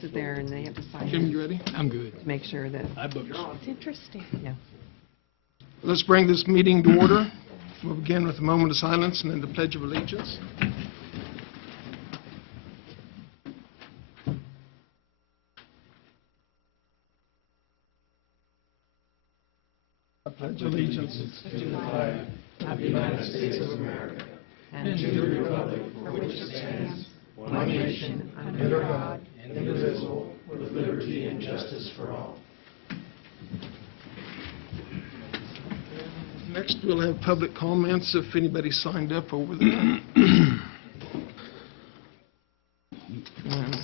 sets it there, and they have to sign Jim, it you ready? I'm good. to make sure that, I booked. It's interesting. yeah. Let's bring this meeting to order. We'll begin with a moment of silence and then the Pledge of Allegiance. I pledge allegiance to the flag of the United States of America and to the republic for which it stands, one nation, under God, indivisible, with liberty and justice for all. Next, we'll have public comments if anybody signed up over there. And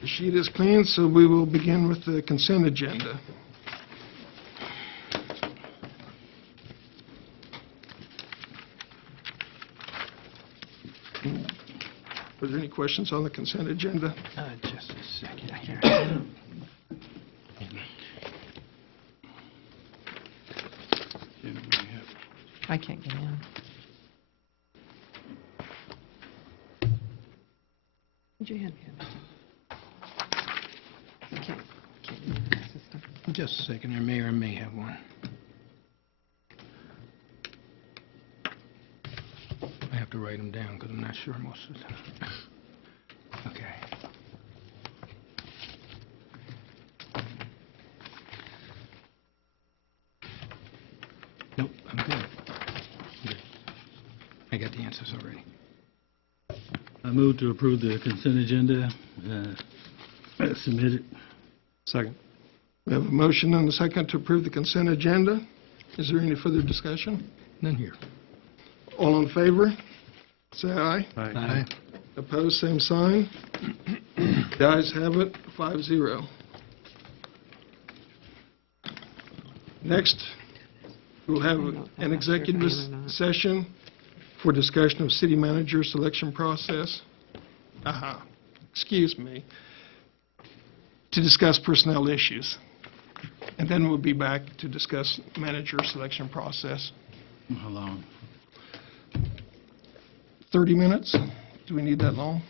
the sheet is clean, so we will begin with the consent agenda. Are there any questions on the consent agenda? Just a second here. I can't get in. Would you hand me that? I can't get in the system. Just a second here, Mayor, I may have one. I have to write them down because I'm not sure most of the time. Okay. Nope, I'm good. Good. I got the answers already. I move to approve the consent agenda as submitted. Second. We have a motion and a second to approve the consent agenda. Is there any further discussion? None here. All in favor, say aye. Aye. Opposed, same sign. The ayes have it, 5-0. Next, we'll have an executive session for discussion of city manager selection process. Excuse me. To discuss personnel issues. And then we'll be back to discuss manager selection process. How long? 30 minutes? Do we need that long?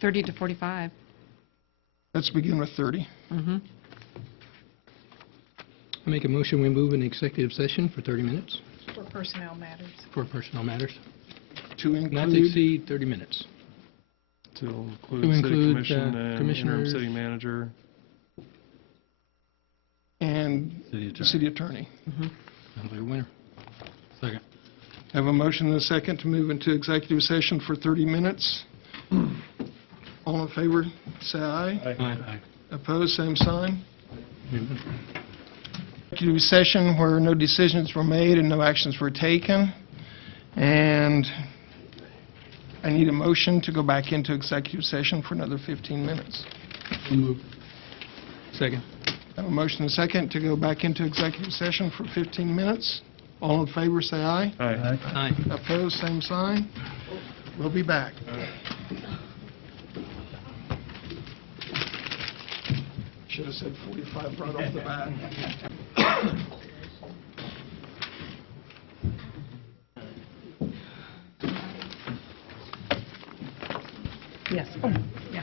30 to 45. Let's begin with 30. Mm-hmm. I make a motion, we move in executive session for 30 minutes For personnel matters. for personnel matters, To not to include, exceed 30 minutes. To To include city include, commission and interim commissioners. city manager. and City the attorney. city attorney. Sounds like a winner. Second. I have a motion and a second to move into executive session for 30 minutes. All in favor, say aye. Aye. Opposed, same sign. Executive session where no decisions were made and no actions were taken. And I need a motion to go back into executive session for another 15 minutes. So move. Second. I have a motion and a second to go back into executive session for 15 minutes. All in favor, say aye. Aye. Aye. Opposed, same sign. We'll be back. Should have said 45 right off the bat. Yes. Oh, yeah.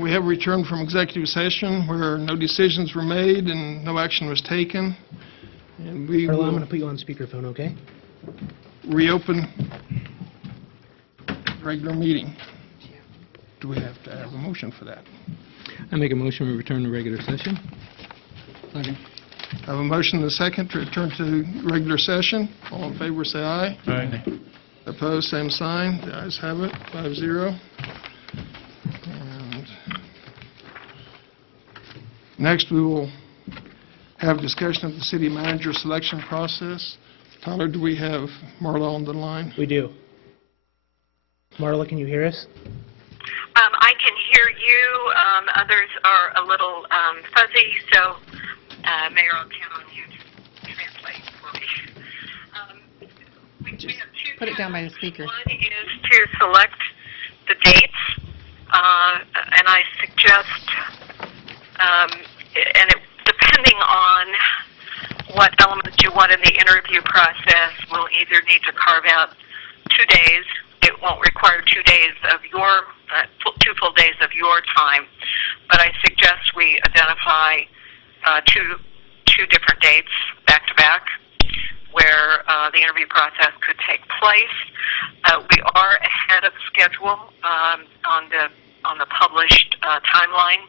We have returned from executive session where no decisions were made and no action was taken. And we Carla, I'm will going to put you on speakerphone, okay? reopen regular meeting. Do we have to have a motion for that? I make a motion, we return to regular session. Second. I have a motion and a second to return to regular session. All in favor, say aye. Aye. Opposed, same sign. The ayes have it, 5-0. And next, we will have discussion of the city manager selection process. Tyler, do we have Marla on the line? We do. Marla, can you hear us? I can hear you. Others are a little fuzzy, so Mayor, I'll count on you to translate for me. We have two Put it down by the speaker. One is to select the dates, and I suggest, depending on what elements you want in the interview process, we'll either need to carve out 2 days. It won't require 2 days of your, 2 full days of your time, but I suggest we identify two different dates back to back where the interview process could take place. We are ahead of schedule on the published timeline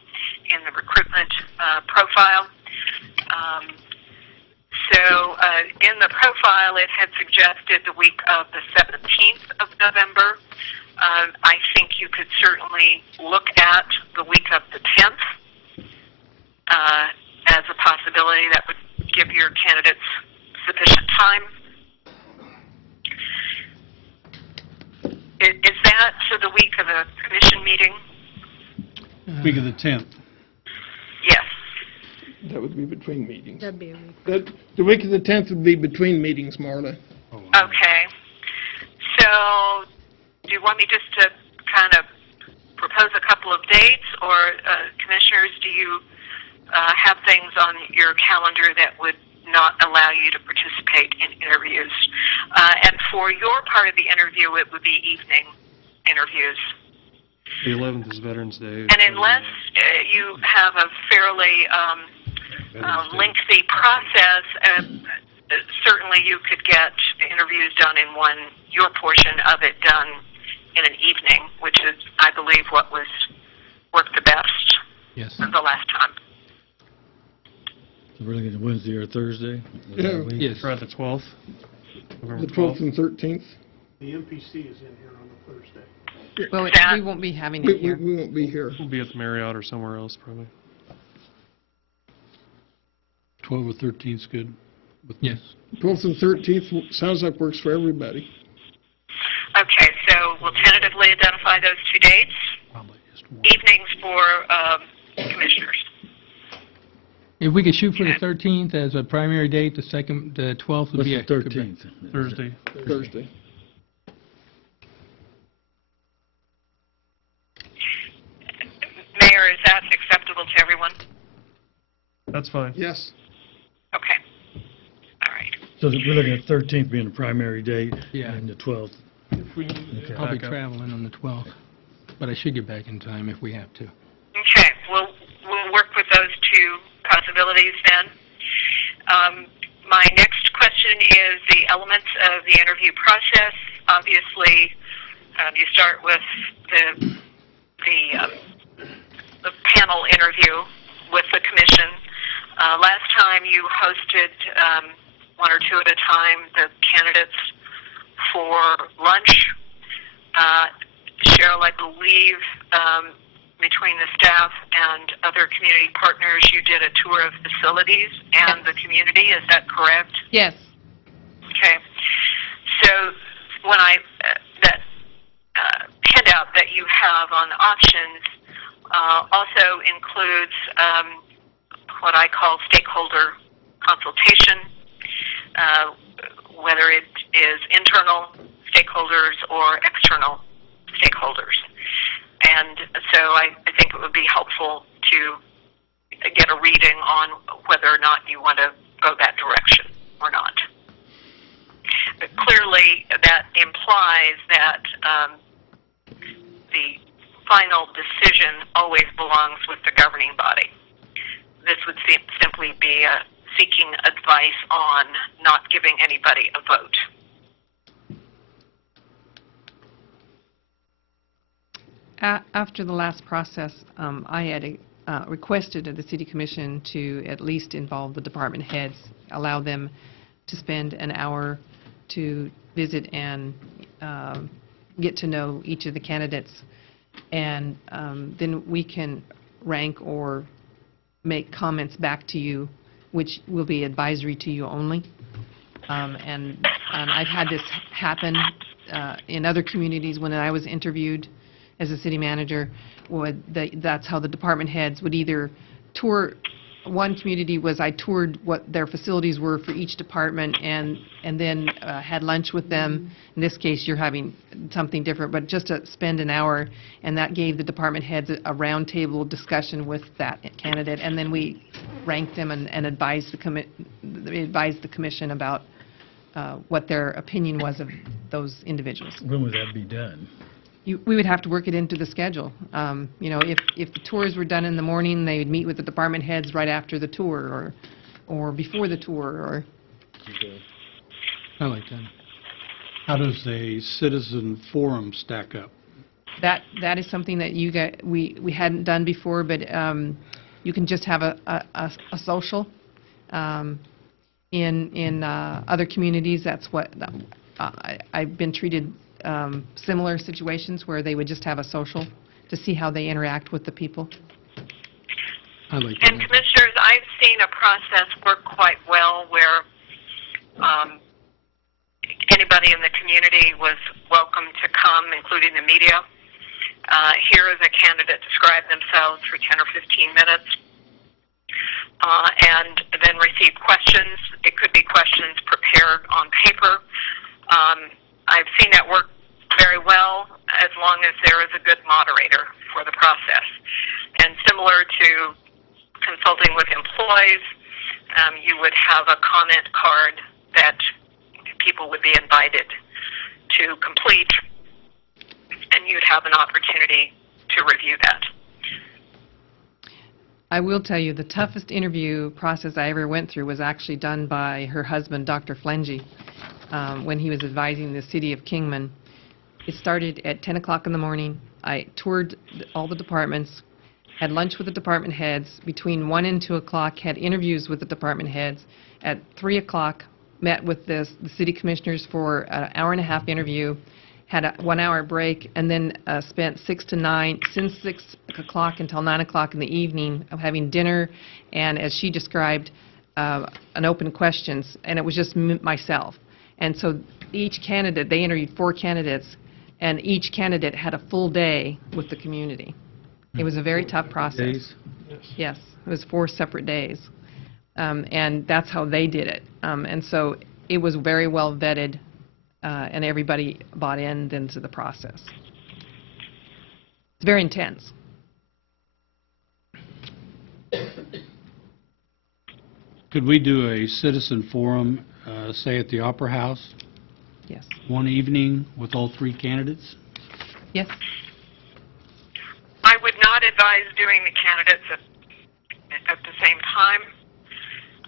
in the recruitment profile. So in the profile, it had suggested the week of the 17th of November. I think you could certainly look at the week of the 10th as a possibility that would give your candidates sufficient time. Is that for the week of the commission meeting? Week of the 10th. Yes. That would be between meetings. That'd be a week. The week of the 10th would be between meetings, Marla. Okay. So do you want me just to kind of propose a couple of dates, or commissioners, do you have things on your calendar that would not allow you to participate in interviews? And for your part of the interview, it would be evening interviews. The 11th is Veterans Day. And unless you have a fairly lengthy process, certainly you could get interviews done in your portion of it done in an evening, which is, I believe, what worked the best Yes. the last time. So we're looking at Wednesday or Thursday? Is that Yeah. week? Yes. We're at the 12th. November The 12th and 13th. The MPC is in here on the Thursday. Well, That- we won't be having We it here. we won't be here. We'll be at the Marriott or somewhere else, probably. 12 or 13 is good. with me. Yes. 12th and 13th sounds like works for everybody. Okay, so we'll tentatively identify those 2 dates, Probably just one. evenings for commissioners. If we could shoot for the 13th as a primary date, the 12th would What's be the a... 13th? Thursday. Thursday. Mayor, is that acceptable to everyone? That's fine. Yes. Okay. All right. So we're looking at 13th being the primary date, Yeah. and the 12th. If we Okay. I'll be back up. traveling on the 12th, but I should get back in time if we have to. Okay, we'll work with those two possibilities then. My next question is the elements of the interview process. Obviously, you start with the panel interview with the commission. Last time you hosted 1 or 2 at a time the candidates for lunch. Cheryl, I believe between the staff and other community partners, you did a tour of facilities and the community. Is that correct? Yes. Okay. So when that handout that you have on options also includes what I call stakeholder consultation, whether it is internal stakeholders or external stakeholders. And so I think it would be helpful to get a reading on whether or not you want to go that direction or not. But clearly, that implies that the final decision always belongs with the governing body. This would simply be seeking advice on not giving anybody a vote. After the last process, I had requested of the City Commission to at least involve the department heads, allow them to spend an hour to visit and get to know each of the candidates. And then we can rank or make comments back to you, which will be advisory to you only. And I've had this happen in other communities when I was interviewed as a city manager. That's how the department heads would either tour one community was I toured what their facilities were for each department and then had lunch with them. In this case, you're having something different, but just to spend an hour, and that gave the department heads a roundtable discussion with that candidate, and then we ranked them and advised the commission about what their opinion was of those individuals. When would that be done? We would have to work it into the schedule. If the tours were done in the morning, they would meet with the department heads right after the tour or before the tour. Or I like that. How does a citizen forum stack up? that is something that we hadn't done before, but you can just have a social. In other communities, that's what I've been treated. Similar situations where they would just have a social to see how they interact with the people. I like that. And commissioners, I've seen a process work quite well where anybody in the community was welcome to come, including the media. Here is a candidate describe themselves for 10 or 15 minutes, and then receive questions. It could be questions prepared on paper. I've seen that work very well as long as there is a good moderator for the process. And similar to consulting with employees, you would have a comment card that people would be invited to complete, and you'd have an opportunity to review that. I will tell you the toughest interview process I ever went through was actually done by her husband, Dr. Flengy, when he was advising the city of Kingman. It started at 10 o'clock in the morning. I toured all the departments, had lunch with the department heads. Between 1 and 2 o'clock, had interviews with the department heads. At 3 o'clock, met with the city commissioners for an hour-and-a-half interview, had a 1-hour break, and then spent 6 to 9, since 6 o'clock until 9 o'clock in the evening, of having dinner and, as she described, an open questions, and it was just myself. And so each candidate, they interviewed 4 candidates, and each candidate had a full day with the community. It was a very tough process. Days? Yes, it was 4 separate days. And that's how they did it. And so it was very well vetted, and everybody bought into the process. It's very intense. Could we do a citizen forum, say at the Opera House, Yes. one evening with all 3 candidates? Yes. I would not advise doing the candidates at the same time.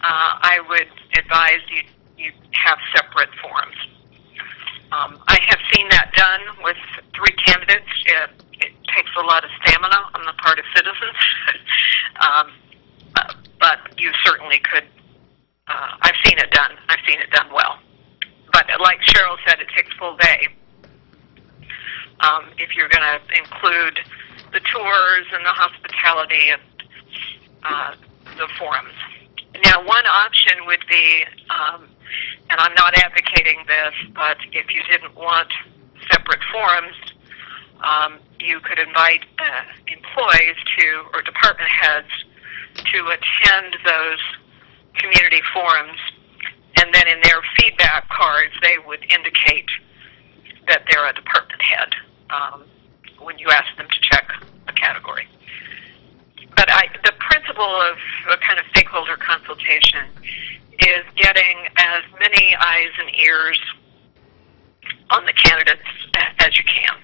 I would advise you have separate forums. I have seen that done with 3 candidates. It takes a lot of stamina on the part of citizens, but you certainly could. I've seen it done. I've seen it done well. But like Cheryl said, it takes full day. If you're going to include the tours and the hospitality and the forums. Now, one option would be, and I'm not advocating this, but if you didn't want separate forums, you could invite employees or department heads to attend those community forums, and then in their feedback cards, they would indicate that they're a department head when you ask them to check a category. But the principle of a kind of stakeholder consultation is getting as many eyes and ears on the candidates as you can,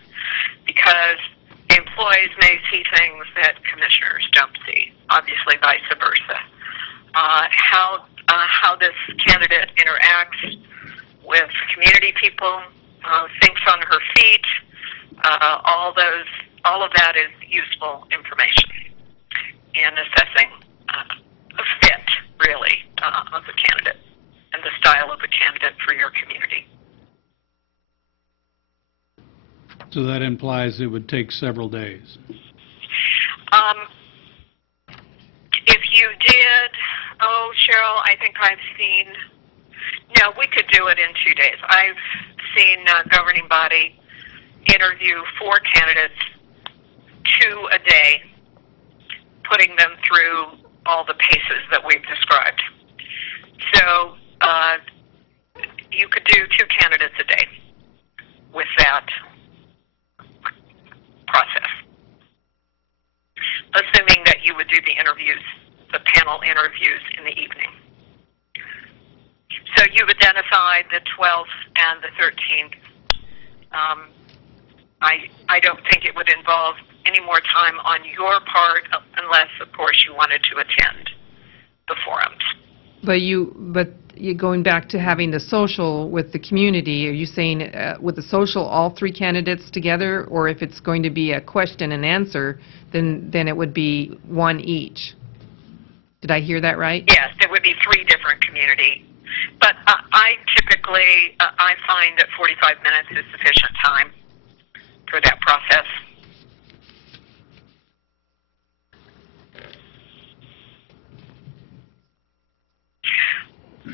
because employees may see things that commissioners don't see, obviously vice versa. How this candidate interacts with community people, thinks on her feet, all of that is useful information in assessing the fit, really, of the candidate and the style of the candidate for your community. So that implies it would take several days. If you did, Cheryl, I think I've seen, no, we could do it in 2 days. I've seen a governing body interview 4 candidates, 2 a day, putting them through all the paces that we've described. So you could do 2 candidates a day with that process, assuming that you would do the interviews, the panel interviews in the evening. So you've identified the 12th and the 13th. I don't think it would involve any more time on your part unless, of course, you wanted to attend the forums. But you going back to having the social with the community, are you saying with the social, all 3 candidates together, or if it's going to be a question and answer, then it would be 1 each? Did I hear that right? Yes, it would be 3 different community. But I typically, I find that 45 minutes is sufficient time for that process.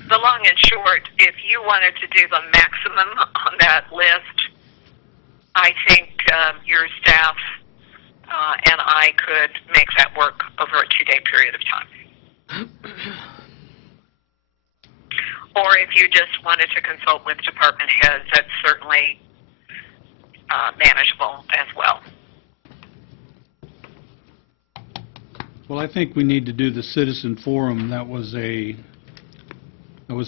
The long and short, if you wanted to do the maximum on that list, I think your staff and I could make that work over a 2-day period of time. Or if you just wanted to consult with department heads, that's certainly manageable as well. Well, I think we need to do the citizen forum. That was a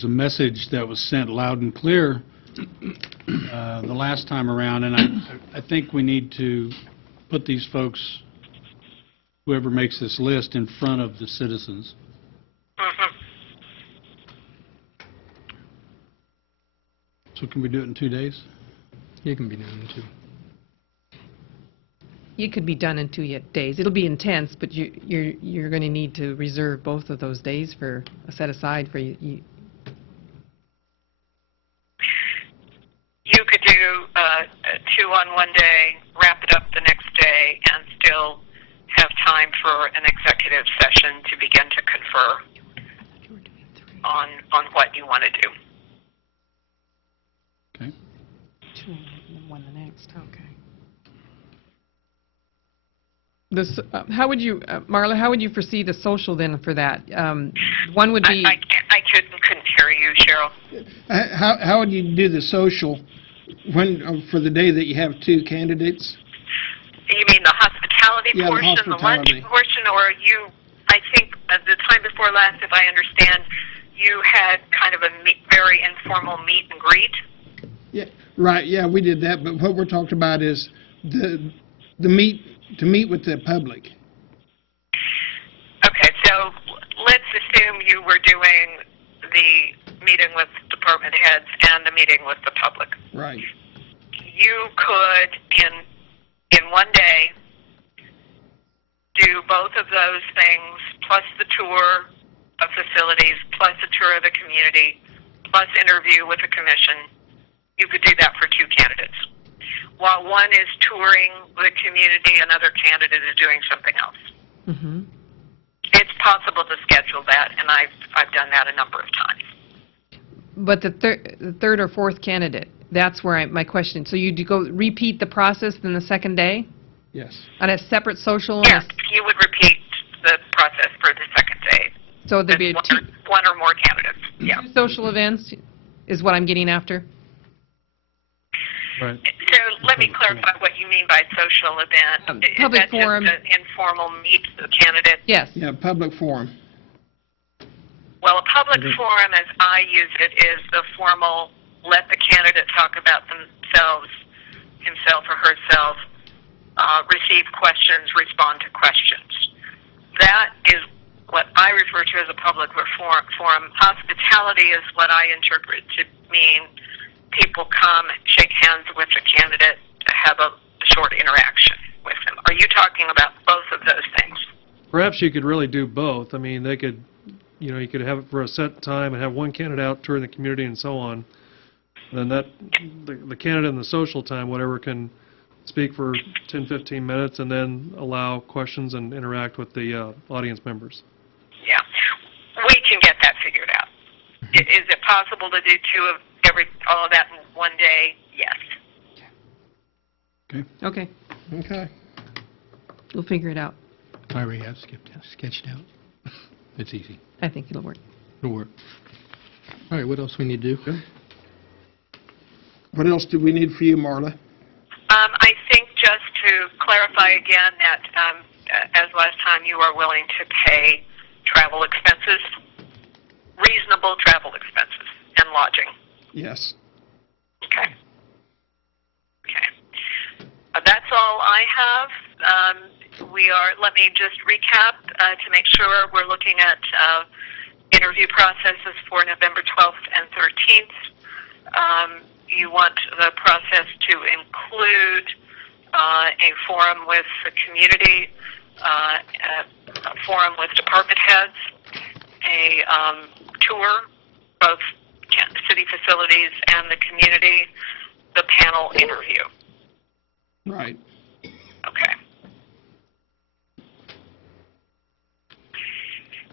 message that was sent loud and clear the last time around, and I think we need to put these folks, whoever makes this list, in front of the citizens. Mm-hmm. So can we do it in 2 days? You can be doing it too. It could be done in 2 days. It'll be intense, but you're going to need to reserve both of those days for set aside for you. You could do 2 on one day, wrap it up the next day, and still have time for an executive session to begin to confer on what you want to do. Okay. 2 and 1 the next. Okay. How would you, Marla? How would you foresee the social then for that? One would be. I couldn't hear you, Cheryl. How would you do the social when for the day that you have 2 candidates? You mean the hospitality Yeah, the portion, the lunch hospitality. portion, or you? I think the time before last, if I understand, you had kind of a very informal meet and greet. Yeah, right. Yeah, we did that. But what we're talking about is the meet with the public. Okay, so let's assume you were doing the meeting with department heads and the meeting with the public. Right. You could, in one day, do both of those things, plus the tour of facilities, plus a tour of the community, plus interview with the commission. You could do that for 2 candidates. While one is touring the community, another candidate is doing something else. Mm-hmm. It's possible to schedule that, and I've done that a number of times. But the third or fourth candidate, that's where my question. So you do go repeat the process then the second day Yes. on a separate social? Yes, you would repeat the process for the second day. So there'd be With one or more candidates. Yeah. 2 social events is what I'm getting after? Right. So let me clarify what you mean by social event. Is Public that forum. just an informal meet the candidate? Yes. Yeah, public forum. Well, a public forum, as I use it, is the formal, let the candidate talk about themselves, himself or herself, receive questions, respond to questions. That is what I refer to as a public forum. Hospitality is what I interpret to mean people come, shake hands with the candidate, to have a short interaction with them. Are you talking about both of those things? Perhaps you could really do both. I mean, they could, you could have it for a set time and have one candidate out touring the community and so on. And then the candidate in the social time, whatever, can speak for 10, 15 minutes and then allow questions and interact with the audience members. Yeah. We can get that figured out. Is it possible to do all of that in one day? Yes. Okay. Okay. We'll figure it out. I already have sketched out. It's easy. I think it'll work. It'll work. All right, what else we need to do? What else do we need for you, Marla? I think just to clarify again that, as last time, you are willing to pay travel expenses, reasonable travel expenses, and lodging. Yes. Okay. Okay. That's all I have. Let me just recap to make sure we're looking at interview processes for November 12th and 13th. You want the process to include a forum with the community, a forum with department heads, a tour, both city facilities and the community, the panel interview. Right. Okay.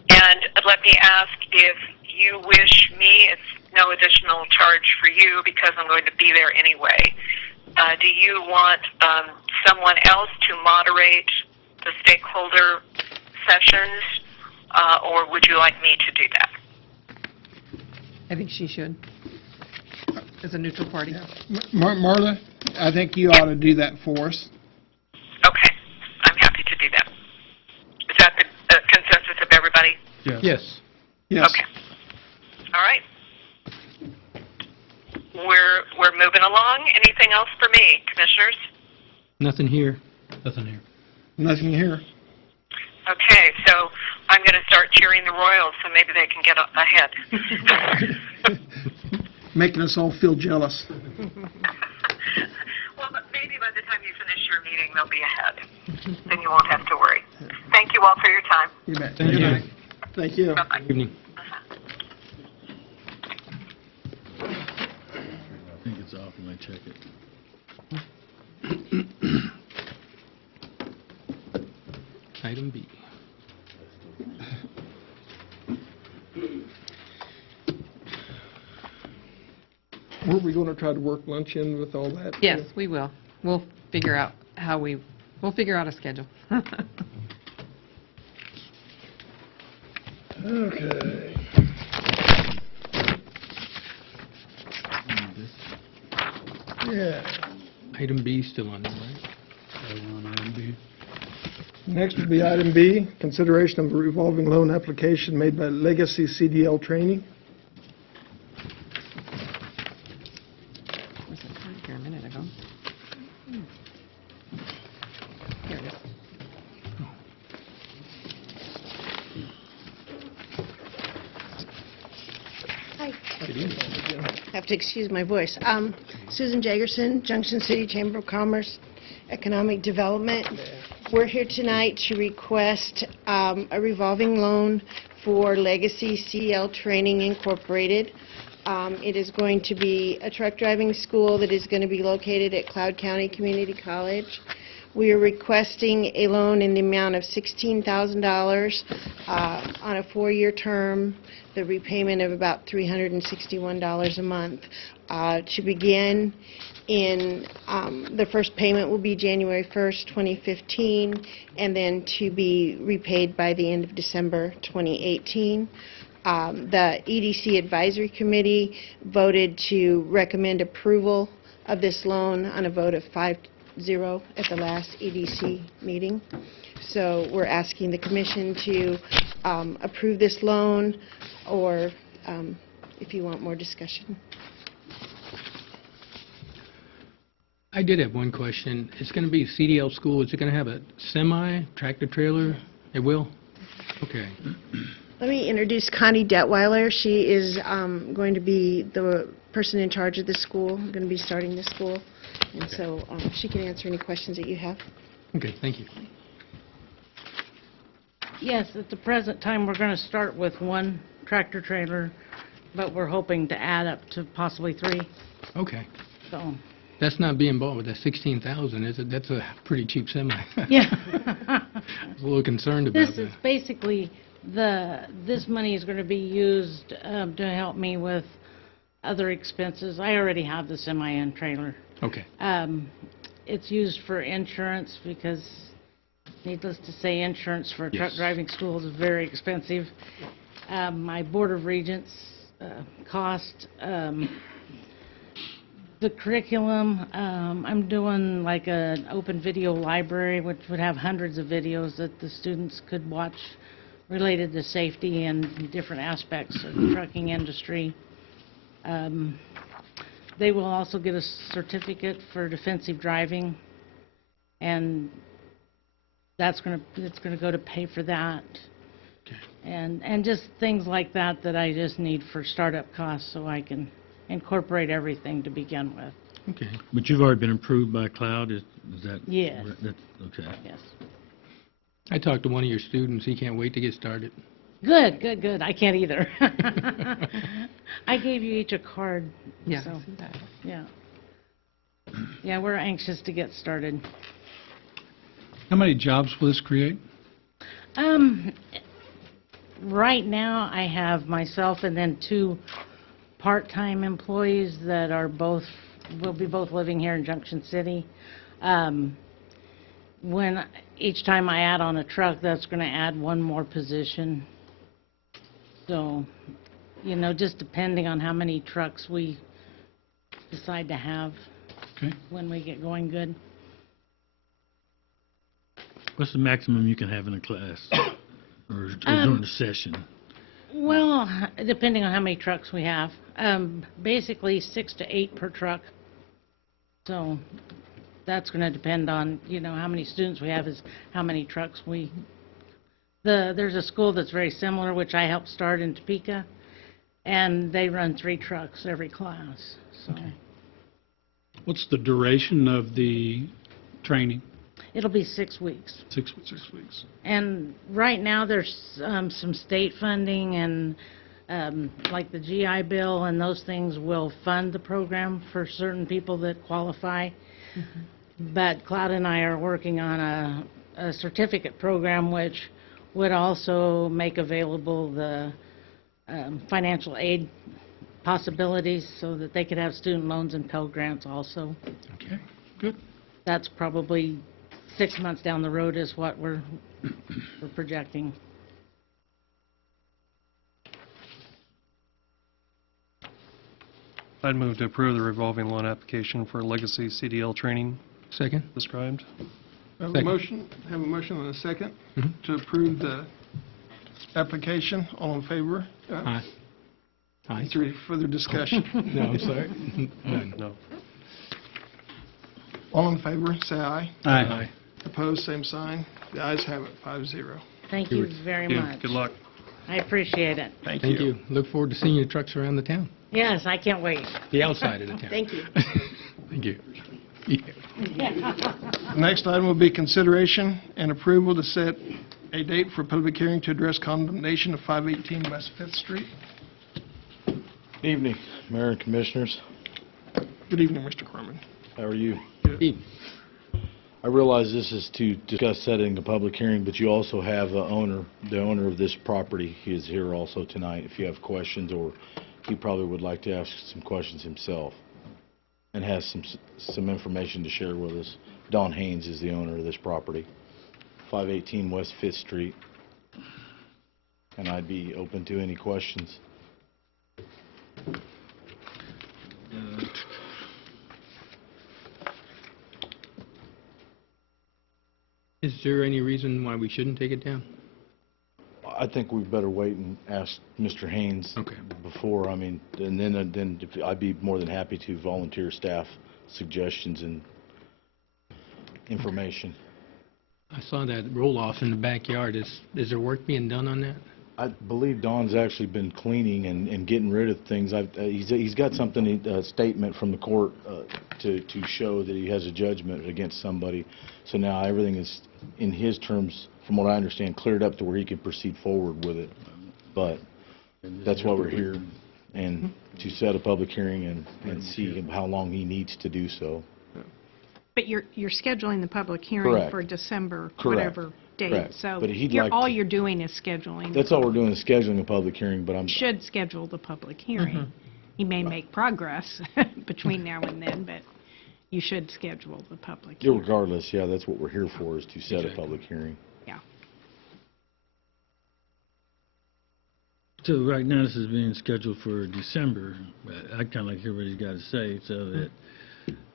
And let me ask, if you wish me, it's no additional charge for you because I'm going to be there anyway. Do you want someone else to moderate the stakeholder sessions, or would you like me to do that? I think she should, as a neutral party. Marla, I think you ought to do that for us. Okay, I'm happy to do that. Is that the consensus of everybody? Yes. Yes. Okay. All right. We're moving along. Anything else for me, commissioners? Nothing here. Nothing here. Okay, so I'm going to start cheering the Royals so maybe they can get ahead. Making us all feel jealous. Well, but maybe by the time you finish your meeting, they'll be ahead. Then you won't have to worry. Thank you all for your time. You bet. Thank you. Thank you. Bye-bye. Good evening. I think it's off when I check it. Item B. Weren't we going to try to work lunch in with all that? Yes, we will. We'll figure out we'll figure out a schedule. Okay. Yeah. Item B still on there, right? Next will be item B, consideration of a revolving loan application made by Legacy CDL Training. Was it right here a minute ago? Here it is. Hi. Have to excuse my voice. Susan Jagerson, Junction City Chamber of Commerce, Economic Development. We're here tonight to request a revolving loan for Legacy CL Training Incorporated. It is going to be a truck driving school that is going to be located at Cloud County Community College. We are requesting a loan in the amount of $16,000 on a 4-year term, the repayment of about $361 a month. To begin, the first payment will be January 1st, 2015, and then to be repaid by the end of December 2018. The EDC Advisory Committee voted to recommend approval of this loan on a vote of 5-0 at the last EDC meeting. So we're asking the Commission to approve this loan, or if you want more discussion. I did have one question. It's going to be a CDL school. Is it going to have a semi, tractor trailer? It will? Okay. Let me introduce Connie Detweiler. She is going to be the person in charge of the school, going to be starting the school. And so she can answer any questions that you have. Okay, thank you. Yes, at the present time, we're going to start with one tractor trailer, but we're hoping to add up to possibly 3. Okay. So, That's not being bought with that 16,000, is it? That's a pretty cheap semi. yeah. I was a little concerned about This that. is basically, this money is going to be used to help me with other expenses. I already have the semi and trailer. Okay. It's used for insurance because needless to say, insurance for truck Yes. driving schools is very expensive. My Board of Regents cost, the curriculum, I'm doing like an open video library, which would have hundreds of videos that the students could watch related to safety and different aspects of the trucking industry. They will also get a certificate for defensive driving, and it's gonna go to pay for that. Okay. And just things like that that I just need for startup costs so I can incorporate everything to begin with. Okay. But you've already been approved by Cloud, is that? Yes. Okay. Yes. I talked to one of your students. He can't wait to get started. Good, good, good. I can't either. I gave you each a card. Yeah, I So, see that. yeah. Yeah, we're anxious to get started. How many jobs will this create? Right now, I have myself and then 2 part-time employees that are will be both living here in Junction City. When, each time I add on a truck, that's gonna add 1 more position. So, just depending on how many trucks we decide to have Okay. when we get going good. What's the maximum you can have in a class or during the session? Well, depending on how many trucks we have, basically 6 to 8 per truck. So that's going to depend on, how many students we have is how many trucks there's a school that's very similar, which I helped start in Topeka, and they run 3 trucks every class, so. What's the duration of the training? It'll be 6 weeks. 6 weeks. And right now, there's some state funding and like the GI Bill and those things will fund the program for certain people that qualify. But Cloud and I are working on a certificate program which would also make available the financial aid possibilities so that they could have student loans and Pell Grants also. Okay, good. That's probably 6 months down the road is what we're projecting. I'd move to approve the revolving loan application for legacy CDL training Second? described. Have a Second. motion and a second Mhm. to approve the application. All in favor? Aye. Aye. Is there any further discussion? No, I'm sorry. None. No. All in favor, say aye. Aye. Opposed, same sign. The ayes have it, 5-0. Thank you very Yeah, much. good luck. I appreciate it. Thank Thank you. Look forward to seeing your trucks around the town, Yes, I can't wait. the outside of the town. Thank you. Thank you. Yeah. Next item will be consideration and approval to set a date for public hearing to address condemnation of 518 West Fifth Street. Evening, Mayor and Commissioners. Good evening, Mr. Corman. How are you? Steve. I realize this is to discuss setting a public hearing, but you also have the owner of this property. He is here also tonight if you have questions, or he probably would like to ask some questions himself and has some information to share with us. Don Haynes is the owner of this property, 518 West Fifth Street, and I'd be open to any questions. Is there any reason why we shouldn't take it down? I think we better wait and ask Mr. Haynes Okay. before, and then I'd be more than happy to volunteer staff suggestions and information. I saw that roll-off in the backyard. Is there work being done on that? I believe Don's actually been cleaning and getting rid of things. He's got something, a statement from the court to show that he has a judgment against somebody. So now everything is, in his terms, from what I understand, cleared up to where he can proceed forward with it. But that's why we're here, and to set a public hearing and see how long he needs to do so. But you're scheduling the public hearing Correct. for December, Correct. whatever date. Correct. So But he'd like all to- you're doing is scheduling. That's all we're doing is scheduling a public hearing, but I'm, Should schedule the public hearing. He may make progress between now and then, but you should schedule the public hearing. Regardless, yeah, that's what we're here for, is to set a Exactly. public hearing. Yeah. So right now, this is being scheduled for December. I kind of like to hear what he's got to say, so that,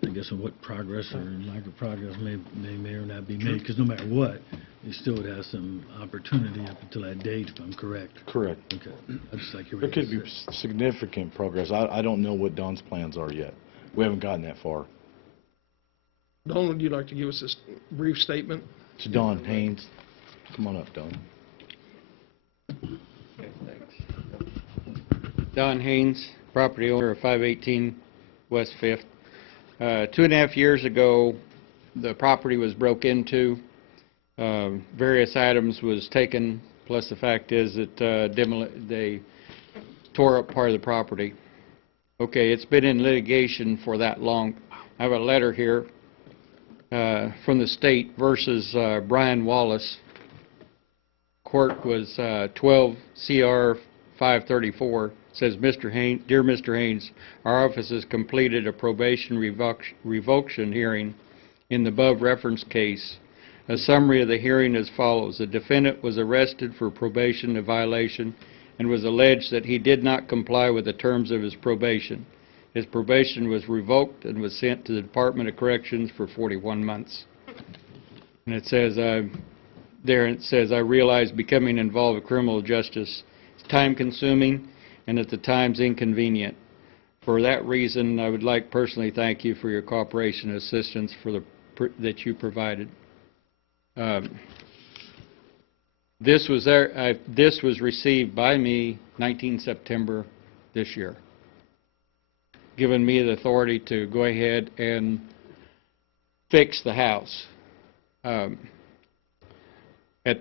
I guess, what progress or lack of progress may or not be made, because no matter what, you still would have some opportunity up until that date, if I'm correct. Correct. Okay. I'd just like to hear There what he could be has to say. significant progress. I don't know what Don's plans are yet. We haven't gotten that far. Don, would you like to give us a brief statement? To Don Haynes. Come on up, Don. Don Haynes, property owner of 518 West Fifth. 2.5 years ago, the property was broke into. Various items was taken, plus the fact is that they tore up part of the property. Okay, it's been in litigation for that long. I have a letter here from the state versus Brian Wallace. Court was 12 CR 534. Says, Dear Mr. Haynes, our office has completed a probation revocation hearing in the above reference case. A summary of the hearing as follows. The defendant was arrested for probation violation and was alleged that he did not comply with the terms of his probation. His probation was revoked and was sent to the Department of Corrections for 41 months. And it says, I realize becoming involved with criminal justice is time-consuming and at the times inconvenient. For that reason, I would like personally thank you for your cooperation and assistance that you provided. This was received by me 19 September this year, giving me the authority to go ahead and fix the house. At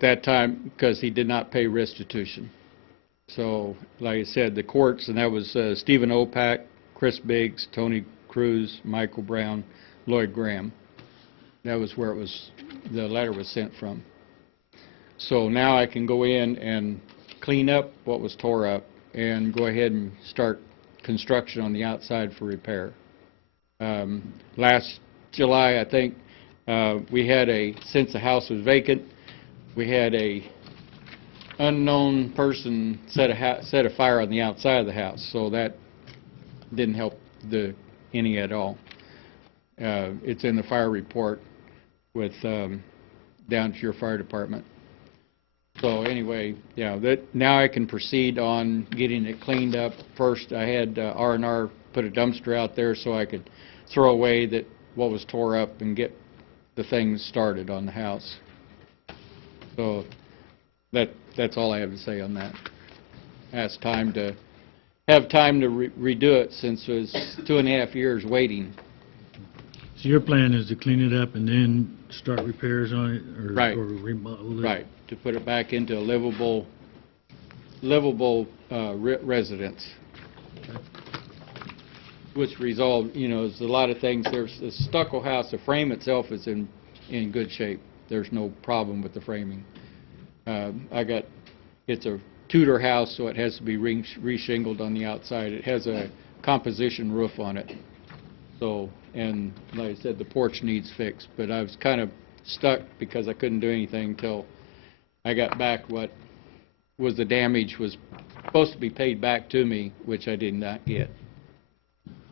that time, because he did not pay restitution. So, like I said, the courts, and that was Stephen Opak, Chris Biggs, Tony Cruz, Michael Brown, Lloyd Graham. That was where the letter was sent from. So now I can go in and clean up what was tore up and go ahead and start construction on the outside for repair. Last July, I think, we had since the house was vacant, we had a unknown person set a fire on the outside of the house, so that didn't help any at all. It's in the fire report with down to your fire department. So anyway, yeah, now I can proceed on getting it cleaned up. First, I had R&R put a dumpster out there so I could throw away what was tore up and get the things started on the house. So that's all I have to say on that. Have time to redo it since it was 2.5 years waiting. So your plan is to clean it up and then start repairs on it, or Right. or remodel it? Right, to put it back into a livable residence. Which resolved, there's a lot of things. There's a stucco house. The frame itself is in good shape. There's no problem with the framing. It's a Tudor house, so it has to be reshingled on the outside. It has a composition roof on it. So, and like I said, the porch needs fixed. But I was kind of stuck because I couldn't do anything until I got back what was the damage was supposed to be paid back to me, which I did not get.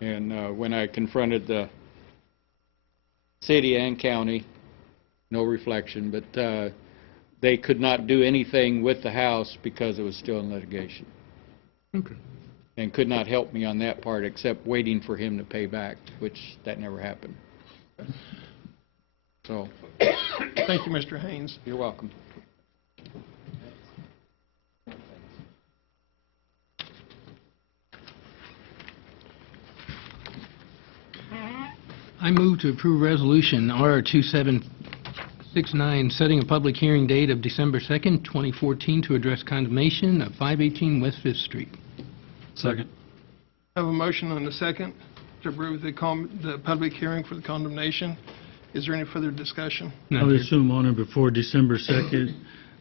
And when I confronted the city and county, no reflection, but they could not do anything with the house because it was still in litigation. Okay. And could not help me on that part except waiting for him to pay back, which that never happened. So, Thank you, Mr. Haynes. you're welcome. I move to approve Resolution R2769, setting a public hearing date of December 2nd, 2014, to address condemnation of 518 West 5th Street. Second. I have a motion and a second to approve the public hearing for the condemnation. Is there any further discussion? I would assume on or before December 2nd,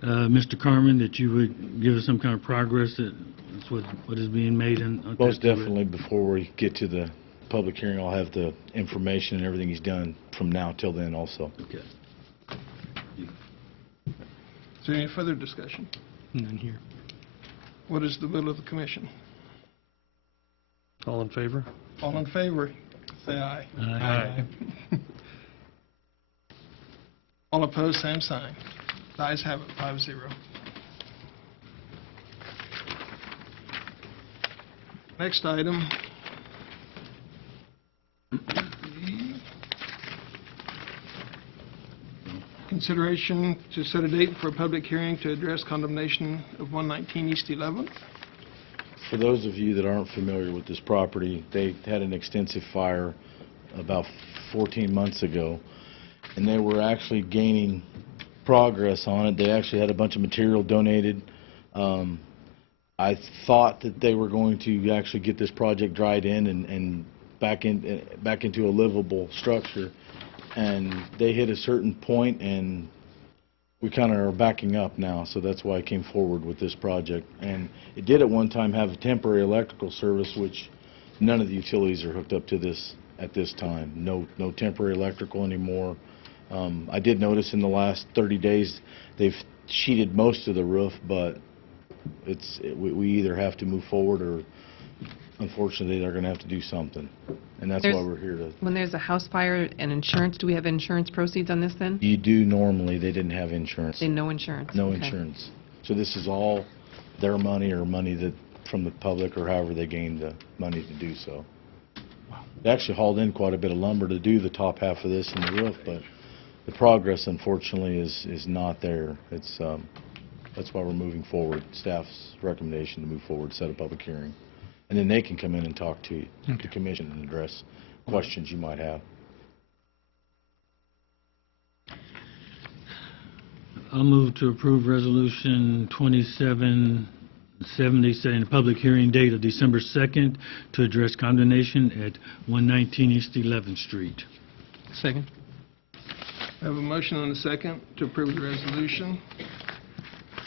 Mr. Carmen, that you would give us some kind of progress that's what is being made in. Most definitely before we get to the public hearing, I'll have the information and everything he's done from now till then also. Okay. Is there any further discussion? None here. What is the will of the commission? All in favor? All in favor, say aye. Aye. All opposed, same sign. The ayes have it, 5-0. Next item. Consideration to set a date for a public hearing to address condemnation of 119 East 11th. For those of you that aren't familiar with this property, they had an extensive fire about 14 months ago, and they were actually gaining progress on it. They actually had a bunch of material donated. I thought that they were going to actually get this project dried in and back into a livable structure, and they hit a certain point, and we kind of are backing up now, so that's why I came forward with this project. And it did at one time have a temporary electrical service, which none of the utilities are hooked up to this at this time. No temporary electrical anymore. I did notice in the last 30 days they've sheeted most of the roof, but we either have to move forward or unfortunately they're going to have to do something. And that's why we're here to... When there's a house fire and insurance, do we have insurance proceeds on this then? You do normally. They didn't have insurance. No insurance? No Okay. insurance. So this is all their money or money that from the public or however they gained the money to do so. They actually hauled in quite a bit of lumber to do the top half of this and the roof, but the progress unfortunately is not there. It's that's why we're moving forward. Staff's recommendation to move forward, set a public hearing. And then they can come in and talk to the commission and address questions you might have. I'll move to approve Resolution 2770, setting a public hearing date of December 2nd to address condemnation at 119 East 11th Street. Second. I have a motion and a second to approve the resolution.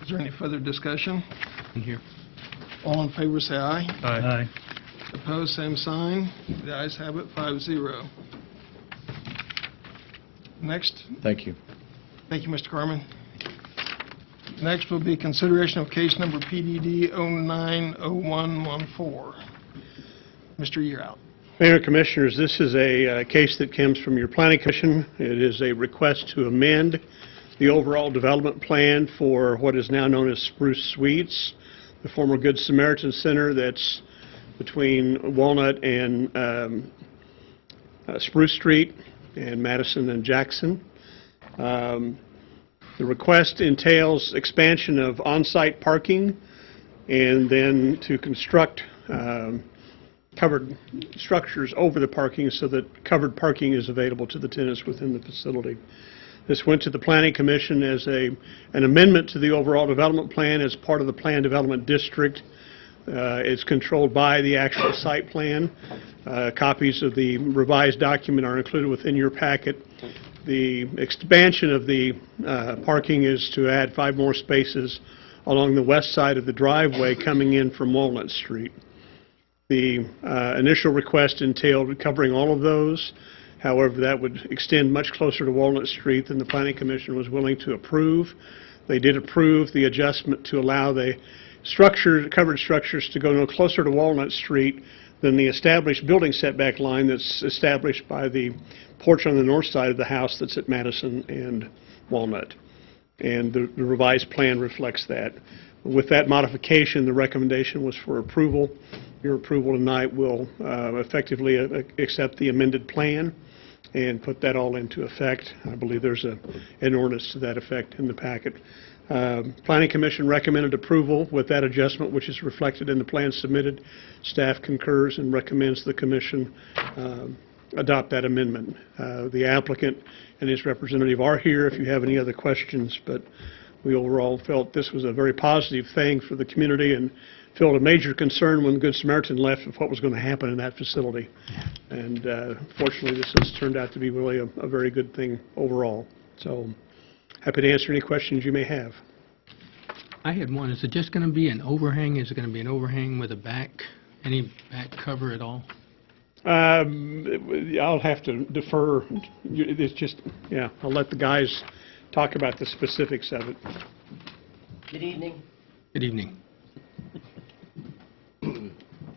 Is there any further discussion? In here. All in favor, say aye. Aye. Opposed, same sign. The ayes have it, 5-0. Next. Thank you. Thank you, Mr. Carmen. Next will be consideration of case number PDD 090114. Mr. You're out. Mayor and Commissioners, this is a case that comes from your Planning Commission. It is a request to amend the overall development plan for what is now known as Spruce Suites, the former Good Samaritan Center that's between Walnut and Spruce Street and Madison and Jackson. The request entails expansion of on-site parking and then to construct covered structures over the parking so that covered parking is available to the tenants within the facility. This went to the Planning Commission as an amendment to the overall development plan as part of the Plan Development District. It's controlled by the actual site plan. Copies of the revised document are included within your packet. The expansion of the parking is to add 5 more spaces along the west side of the driveway coming in from Walnut Street. The initial request entailed covering all of those. However, that would extend much closer to Walnut Street than the Planning Commission was willing to approve. They did approve the adjustment to allow the covered structures to go no closer to Walnut Street than the established building setback line that's established by the porch on the north side of the house that's at Madison and Walnut. And the revised plan reflects that. With that modification, the recommendation was for approval. Your approval tonight will effectively accept the amended plan and put that all into effect. I believe there's an ordinance to that effect in the packet. Planning Commission recommended approval with that adjustment, which is reflected in the plan submitted. Staff concurs and recommends the Commission adopt that amendment. The applicant and his representative are here if you have any other questions, but we overall felt this was a very positive thing for the community and felt a major concern when Good Samaritan left of what was going to happen in that facility. And fortunately, this has turned out to be really a very good thing overall. So happy to answer any questions you may have. I had one. Is it just going to be an overhang? Is it going to be an overhang with any back cover at all? I'll have to defer. It's just, yeah, I'll let the guys talk about the specifics of it. Good evening. Good evening.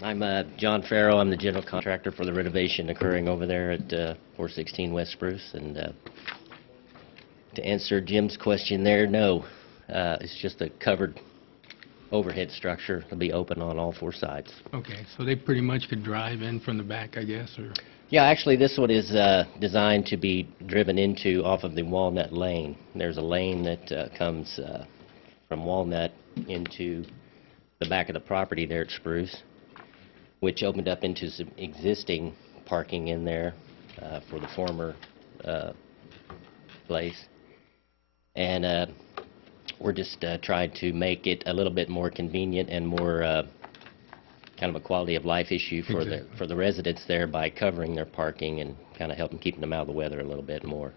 I'm John Farrow. I'm the general contractor for the renovation occurring over there at 416 West Spruce. And to answer Jim's question there, no. It's just a covered overhead structure. It'll be open on all four sides. Okay, so they pretty much could drive in from the back, I guess, or? Yeah, actually, this one is designed to be driven into off of the Walnut Lane. There's a lane that comes from Walnut into the back of the property there at Spruce, which opened up into some existing parking in there for the former place. And we're just trying to make it a little bit more convenient and more kind of a quality of life issue for Exactly. for the residents there by covering their parking and kind of helping keeping them out of the weather a little bit more.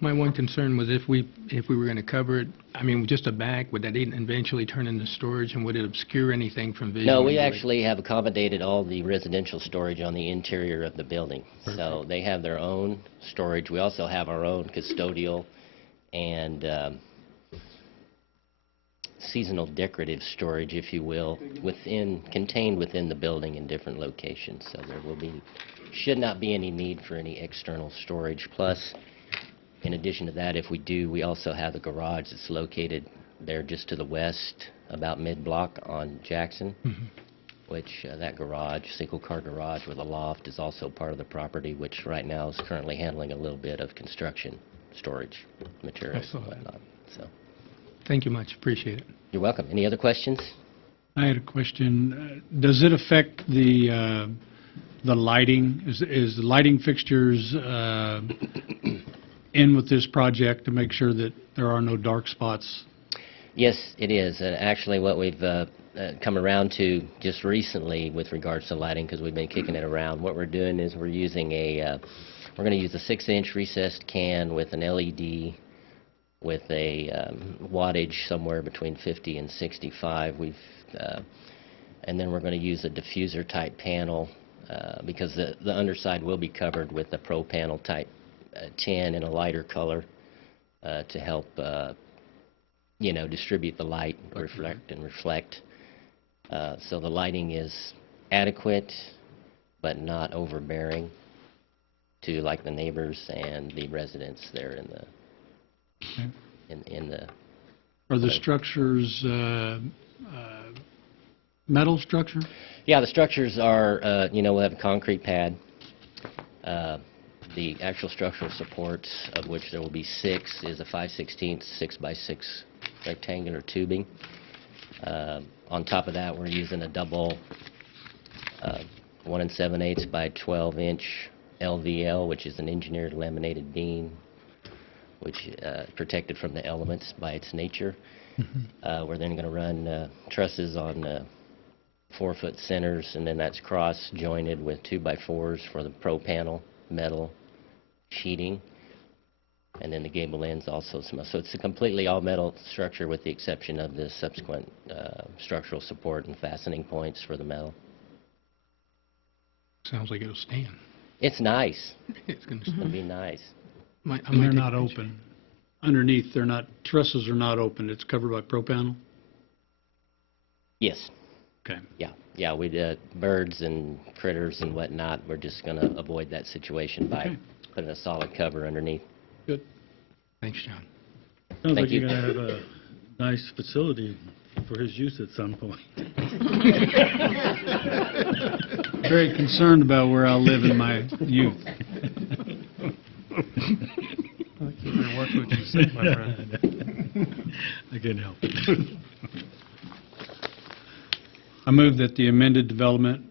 My one concern was if we were going to cover it, I mean, just a back, would that eventually turn into storage, and would it obscure anything from vision? No, we into it? actually have accommodated all the residential storage on the interior of the building. So they have their own storage. We also have our own custodial and seasonal decorative storage, if you will, contained within the building in different locations. So there should not be any need for any external storage. Plus, in addition to that, if we do, we also have a garage that's located there just to the west, about mid-block on Jackson, which that garage, single-car garage with a loft, is also part of the property, which right now is currently handling a little bit of construction storage materials and whatnot. So, Thank you much, appreciate it. you're welcome. Any other questions? I had a question. Does it affect the lighting? Is the lighting fixtures in with this project to make sure that there are no dark spots? Yes, it is. Actually, what we've come around to just recently with regards to lighting, because we've been kicking it around, what we're doing is we're using we're going to use a 6-inch recessed can with an LED with a wattage somewhere between 50 and 65. And then we're going to use a diffuser type panel because the underside will be covered with a pro panel type tin in a lighter color to help distribute the light, reflect and reflect. So the lighting is adequate but not overbearing to like the neighbors and the residents there in the Are the structures metal structure? Yeah, the structures are, we'll have a concrete pad. The actual structural supports, of which there will be 6, is a 5/16 6x6 rectangular tubing. On top of that, we're using a double 1 7/8 by 12-inch LVL, which is an engineered laminated beam, which is protected from the elements by its nature. We're then going to run trusses on 4-foot centers, and then that's cross-jointed with 2x4s for the pro panel metal sheeting, and then the gable ends also. So it's a completely all-metal structure with the exception of the subsequent structural support and fastening points for the metal. Sounds like it'll stand. It's nice. It's going It's going to be nice. And they're not open. Underneath, trusses are not open. It's covered by pro panel? Yes. Okay. Yeah, we birds and critters and whatnot, we're just going to avoid that situation by putting a solid cover underneath. Good. Thanks, John. Sounds Thank like you. you're going to have a nice facility for his use at some point. Very concerned about where I'll live in my youth. You better watch what you say, my friend. I can't help it. I move that the amended development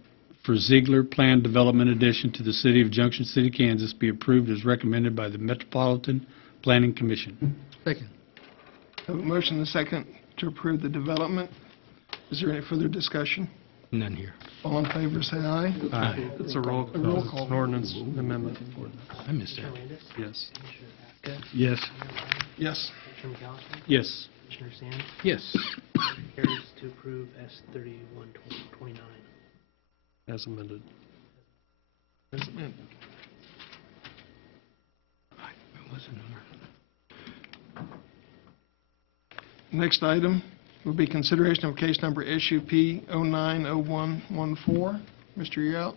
for Ziegler Planned Development Addition to the City of Junction City, Kansas be approved as recommended by the Metropolitan Planning Commission. Second. Have a motion and a second to approve the development. Is there any further discussion? None here. All in favor, say aye. Aye. It's a roll A roll call. call. It's an ordinance amendment. I missed that. Yes. Yes. Yes. Commissioner McAllister? Yes. Commissioner Sands? Yes. Carries to approve S 3129. As amended. Next item will be consideration of case number issue P 090114. Mr. Yelt.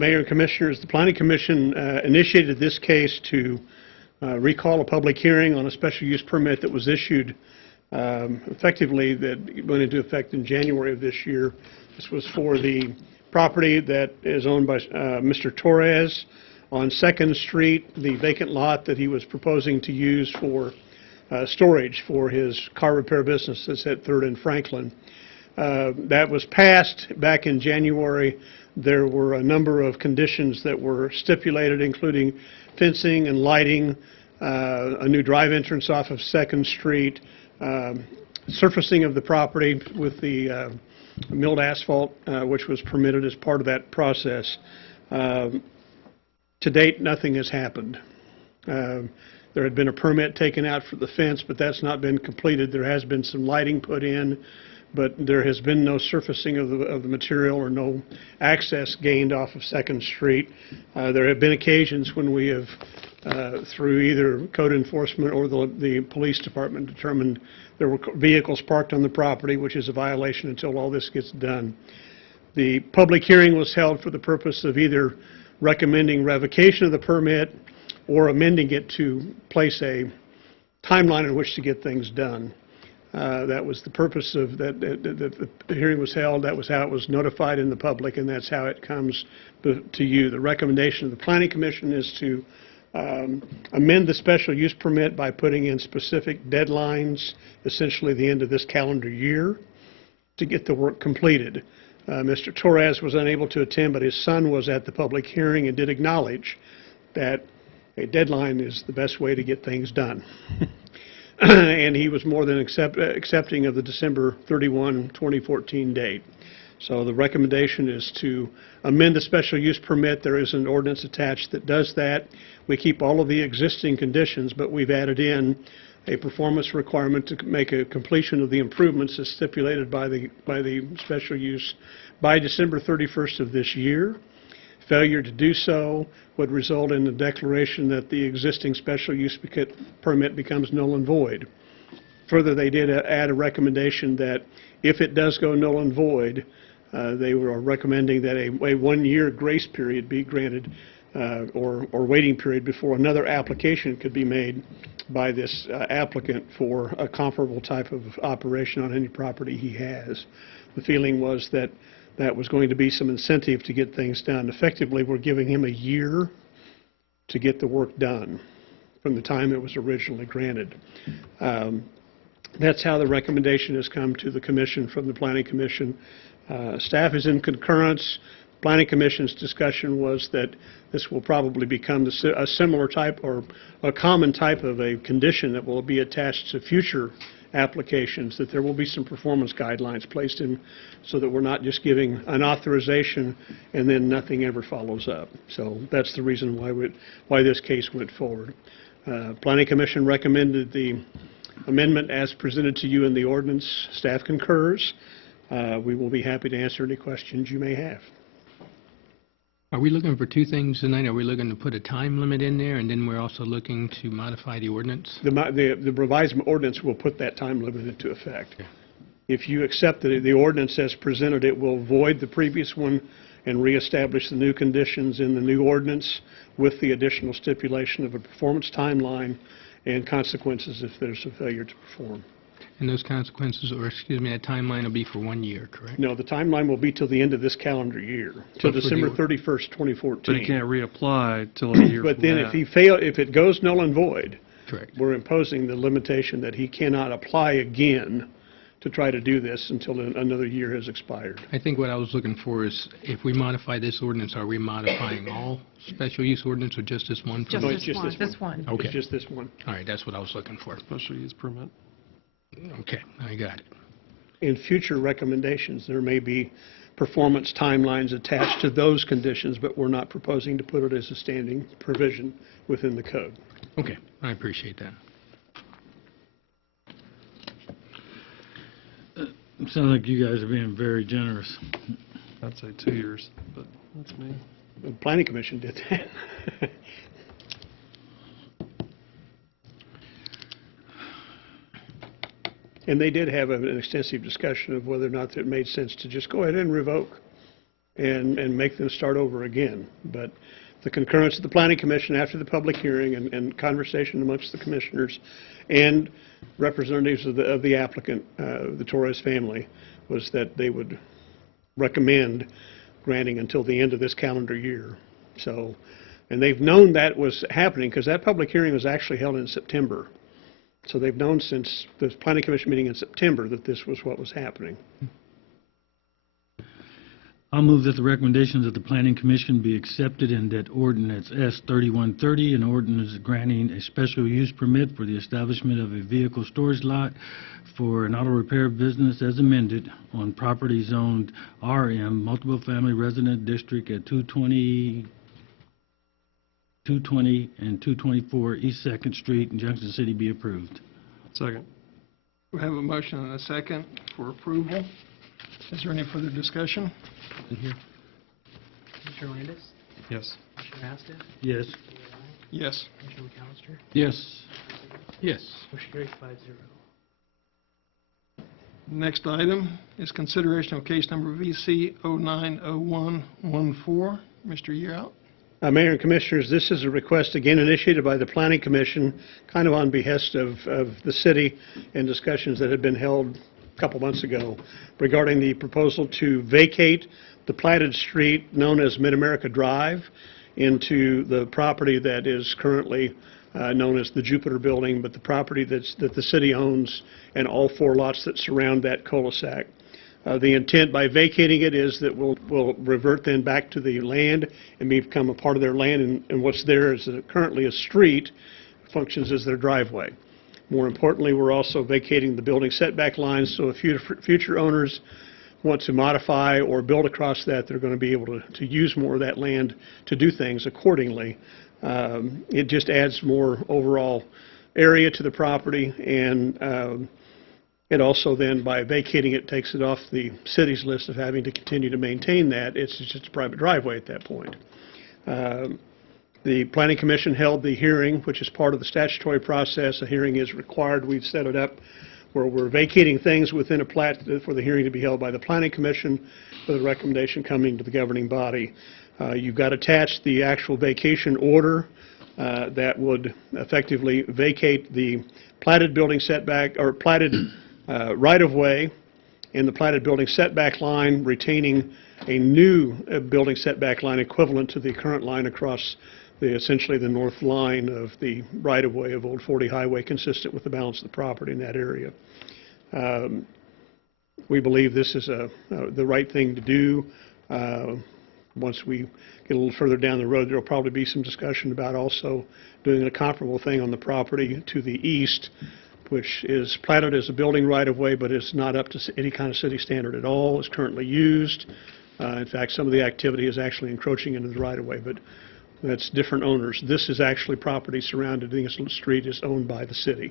Mayor and Commissioners, the Planning Commission initiated this case to recall a public hearing on a special use permit that was issued effectively that went into effect in January of this year. This was for the property that is owned by Mr. Torres on 2nd Street, the vacant lot that he was proposing to use for storage for his car repair business that's at 3rd and Franklin. That was passed back in January. There were a number of conditions that were stipulated, including fencing and lighting, a new drive entrance off of 2nd Street, surfacing of the property with the milled asphalt, which was permitted as part of that process. To date, nothing has happened. There had been a permit taken out for the fence, but that's not been completed. There has been some lighting put in, but there has been no surfacing of the material or no access gained off of 2nd Street. There have been occasions when we have, through either code enforcement or the police department, determined there were vehicles parked on the property, which is a violation until all this gets done. The public hearing was held for the purpose of either recommending revocation of the permit or amending it to place a timeline in which to get things done. That was the purpose of that. The hearing was held. That was how it was notified in the public, and that's how it comes to you. The recommendation of the Planning Commission is to amend the special use permit by putting in specific deadlines, essentially the end of this calendar year, to get the work completed. Mr. Torres was unable to attend, but his son was at the public hearing and did acknowledge that a deadline is the best way to get things done. And he was more than accepting of the December 31, 2014 date. So the recommendation is to amend the special use permit. There is an ordinance attached that does that. We keep all of the existing conditions, but we've added in a performance requirement to make a completion of the improvements as stipulated by the special use by December 31st of this year. Failure to do so would result in the declaration that the existing special use permit becomes null and void. Further, they did add a recommendation that if it does go null and void, they were recommending that a 1-year grace period be granted or waiting period before another application could be made by this applicant for a comparable type of operation on any property he has. The feeling was that that was going to be some incentive to get things done. Effectively, we're giving him a year to get the work done from the time it was originally granted. That's how the recommendation has come to the Commission from the Planning Commission. Staff is in concurrence. Planning Commission's discussion was that this will probably become a similar type or a common type of a condition that will be attached to future applications, that there will be some performance guidelines placed in so that we're not just giving an authorization and then nothing ever follows up. So that's the reason why this case went forward. Planning Commission recommended the amendment as presented to you in the ordinance. Staff concurs. We will be happy to answer any questions you may have. Are we looking for two things tonight? Are we looking to put a time limit in there, and then we're also looking to modify the ordinance? The revised ordinance will put that time limit into effect. Okay. If you accept the ordinance as presented, it will void the previous one and reestablish the new conditions in the new ordinance with the additional stipulation of a performance timeline and consequences if there's a failure to perform. And those consequences, or excuse me, that timeline will be for 1 year, correct? No, the timeline will be till the end of this calendar year, till December 31st, 2014. But he can't reapply till a year But from then that. if it goes null and void, correct, we're imposing the limitation that he cannot apply again to try to do this until another year has expired. I think what I was looking for is, if we modify this ordinance, are we modifying all special use ordinance or just this one? Just No, this it's just one. this one. Okay. It's just this one. All right, that's what I was looking for. Special use permit. Okay, I got it. In future recommendations, there may be performance timelines attached to those conditions, but we're not proposing to put it as a standing provision within the code. Okay, I appreciate that. Sounds like you guys are being very generous. I'd say 2 years, but that's me. The Planning Commission did that. And they did have an extensive discussion of whether or not it made sense to just go ahead and revoke and make them start over again. But the concurrence of the Planning Commission after the public hearing and conversation amongst the commissioners and representatives of the applicant, the Torres family, was that they would recommend granting until the end of this calendar year. So, and they've known that was happening because that public hearing was actually held in September. So they've known since the Planning Commission meeting in September that this was what was happening. I'll move that the recommendations of the Planning Commission be accepted and that ordinance S 3130, an ordinance granting a special use permit for the establishment of a vehicle storage lot for an auto repair business as amended on property zoned RM, multiple family resident district at 220 and 224 East 2nd Street in Junction City be approved. Second. We have a motion and a second for approval. Is there any further discussion? Commissioner Landis? Yes. Commissioner Asta? Yes. Yes. Commissioner McAllister? Yes. Yes. Motion carries 5-0. Next item is consideration of case number VC 090114. Mr. Yearout. Mayor and Commissioners, this is a request again initiated by the Planning Commission, kind of on behest of the city and discussions that had been held a couple months ago regarding the proposal to vacate the platted street known as Mid-America Drive into the property that is currently known as the Jupiter Building, but the property that the city owns and all 4 lots that surround that cul-de-sac. The intent by vacating it is that we'll revert then back to the land and become a part of their land, and what's there is currently a street, functions as their driveway. More importantly, we're also vacating the building setback lines, so if future owners want to modify or build across that, they're going to be able to use more of that land to do things accordingly. It just adds more overall area to the property, and it also then, by vacating it, takes it off the city's list of having to continue to maintain that. It's just a private driveway at that point. The Planning Commission held the hearing, which is part of the statutory process. A hearing is required. We've set it up where we're vacating things within a plat for the hearing to be held by the Planning Commission with a recommendation coming to the governing body. You've got attached the actual vacation order that would effectively vacate the platted building setback, or platted right-of-way in the platted building setback line, retaining a new building setback line equivalent to the current line across essentially the north line of the right-of-way of Old 40 Highway, consistent with the balance of the property in that area. We believe this is the right thing to do. Once we get a little further down the road, there will probably be some discussion about also doing a comparable thing on the property to the east, which is platted as a building right-of-way, but is not up to any kind of city standard at all. It's currently used. In fact, some of the activity is actually encroaching into the right-of-way, but that's different owners. This is actually property surrounding this street is owned by the city.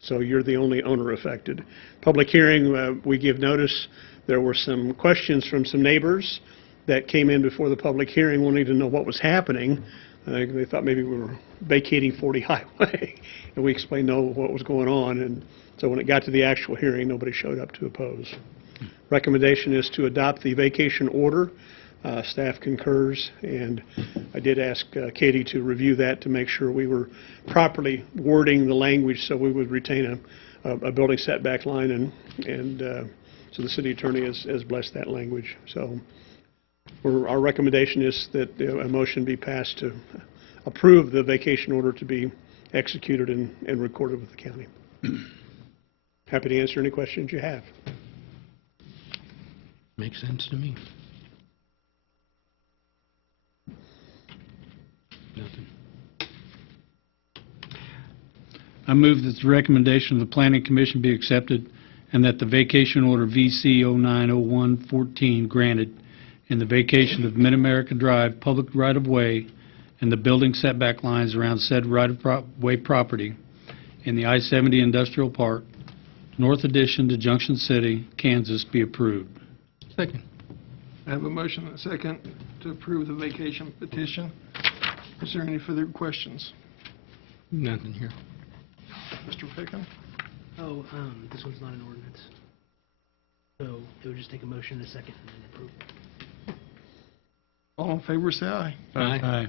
So you're the only owner affected. Public hearing, we give notice. There were some questions from some neighbors that came in before the public hearing wanting to know what was happening. They thought maybe we were vacating 40 Highway, and we explained no, what was going on. And so when it got to the actual hearing, nobody showed up to oppose. Recommendation is to adopt the vacation order. Staff concurs, and I did ask Katie to review that to make sure we were properly wording the language so we would retain a building setback line, and so the city attorney has blessed that language. So our recommendation is that a motion be passed to approve the vacation order to be executed and recorded with the county. Happy to answer any questions you have. Makes sense to me. Nothing. I move that the recommendation of the Planning Commission be accepted and that the vacation order VC 090114 granted in the vacation of Mid-America Drive public right-of-way and the building setback lines around said right-of-way property in the I-70 Industrial Park, North Addition to Junction City, Kansas, be approved. Second. I have a motion and a second to approve the vacation petition. Is there any further questions? Nothing here. Mr. Ficken? Oh, this one's not an ordinance. So it would just take a motion and a second and then approve. All in favor, say aye. Aye.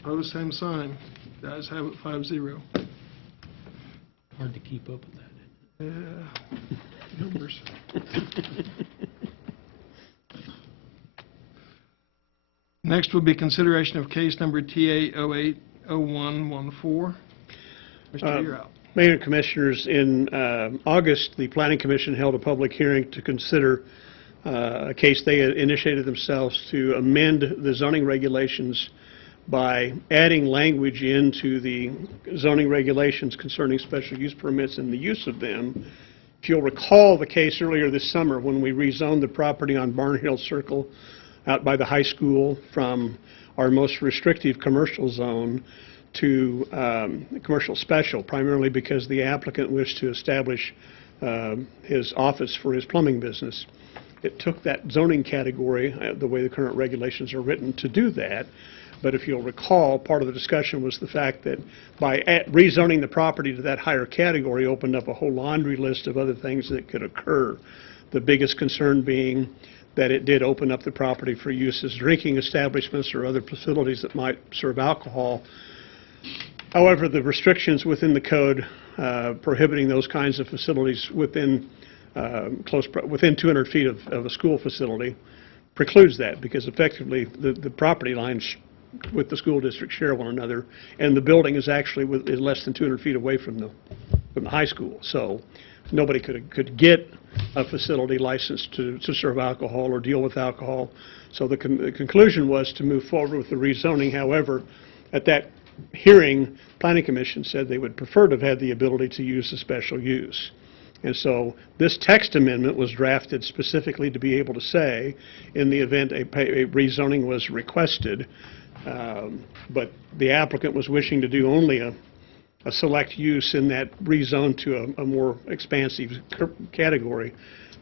Opposed, same sign. The ayes have it, 5-0. Hard to keep up with that. Yeah, numbers. Next will be consideration of case number TA 080114. Mr. you're out. Mayor and Commissioners, in August, the Planning Commission held a public hearing to consider a case they had initiated themselves to amend the zoning regulations by adding language into the zoning regulations concerning special use permits and the use of them. If you'll recall the case earlier this summer when we rezoned the property on Barnhill Circle out by the high school from our most restrictive commercial zone to commercial special, primarily because the applicant wished to establish his office for his plumbing business. It took that zoning category, the way the current regulations are written, to do that. But if you'll recall, part of the discussion was the fact that by rezoning the property to that higher category opened up a whole laundry list of other things that could occur. The biggest concern being that it did open up the property for use as drinking establishments or other facilities that might serve alcohol. However, the restrictions within the code prohibiting those kinds of facilities within 200 feet of a school facility precludes that, because effectively the property lines with the school district share one another, and the building is actually is less than 200 feet away from the high school. So nobody could get a facility licensed to serve alcohol or deal with alcohol. So the conclusion was to move forward with the rezoning. However, at that hearing, Planning Commission said they would prefer to have had the ability to use the special use. And so this text amendment was drafted specifically to be able to say, in the event a rezoning was requested, but the applicant was wishing to do only a select use in that rezone to a more expansive category,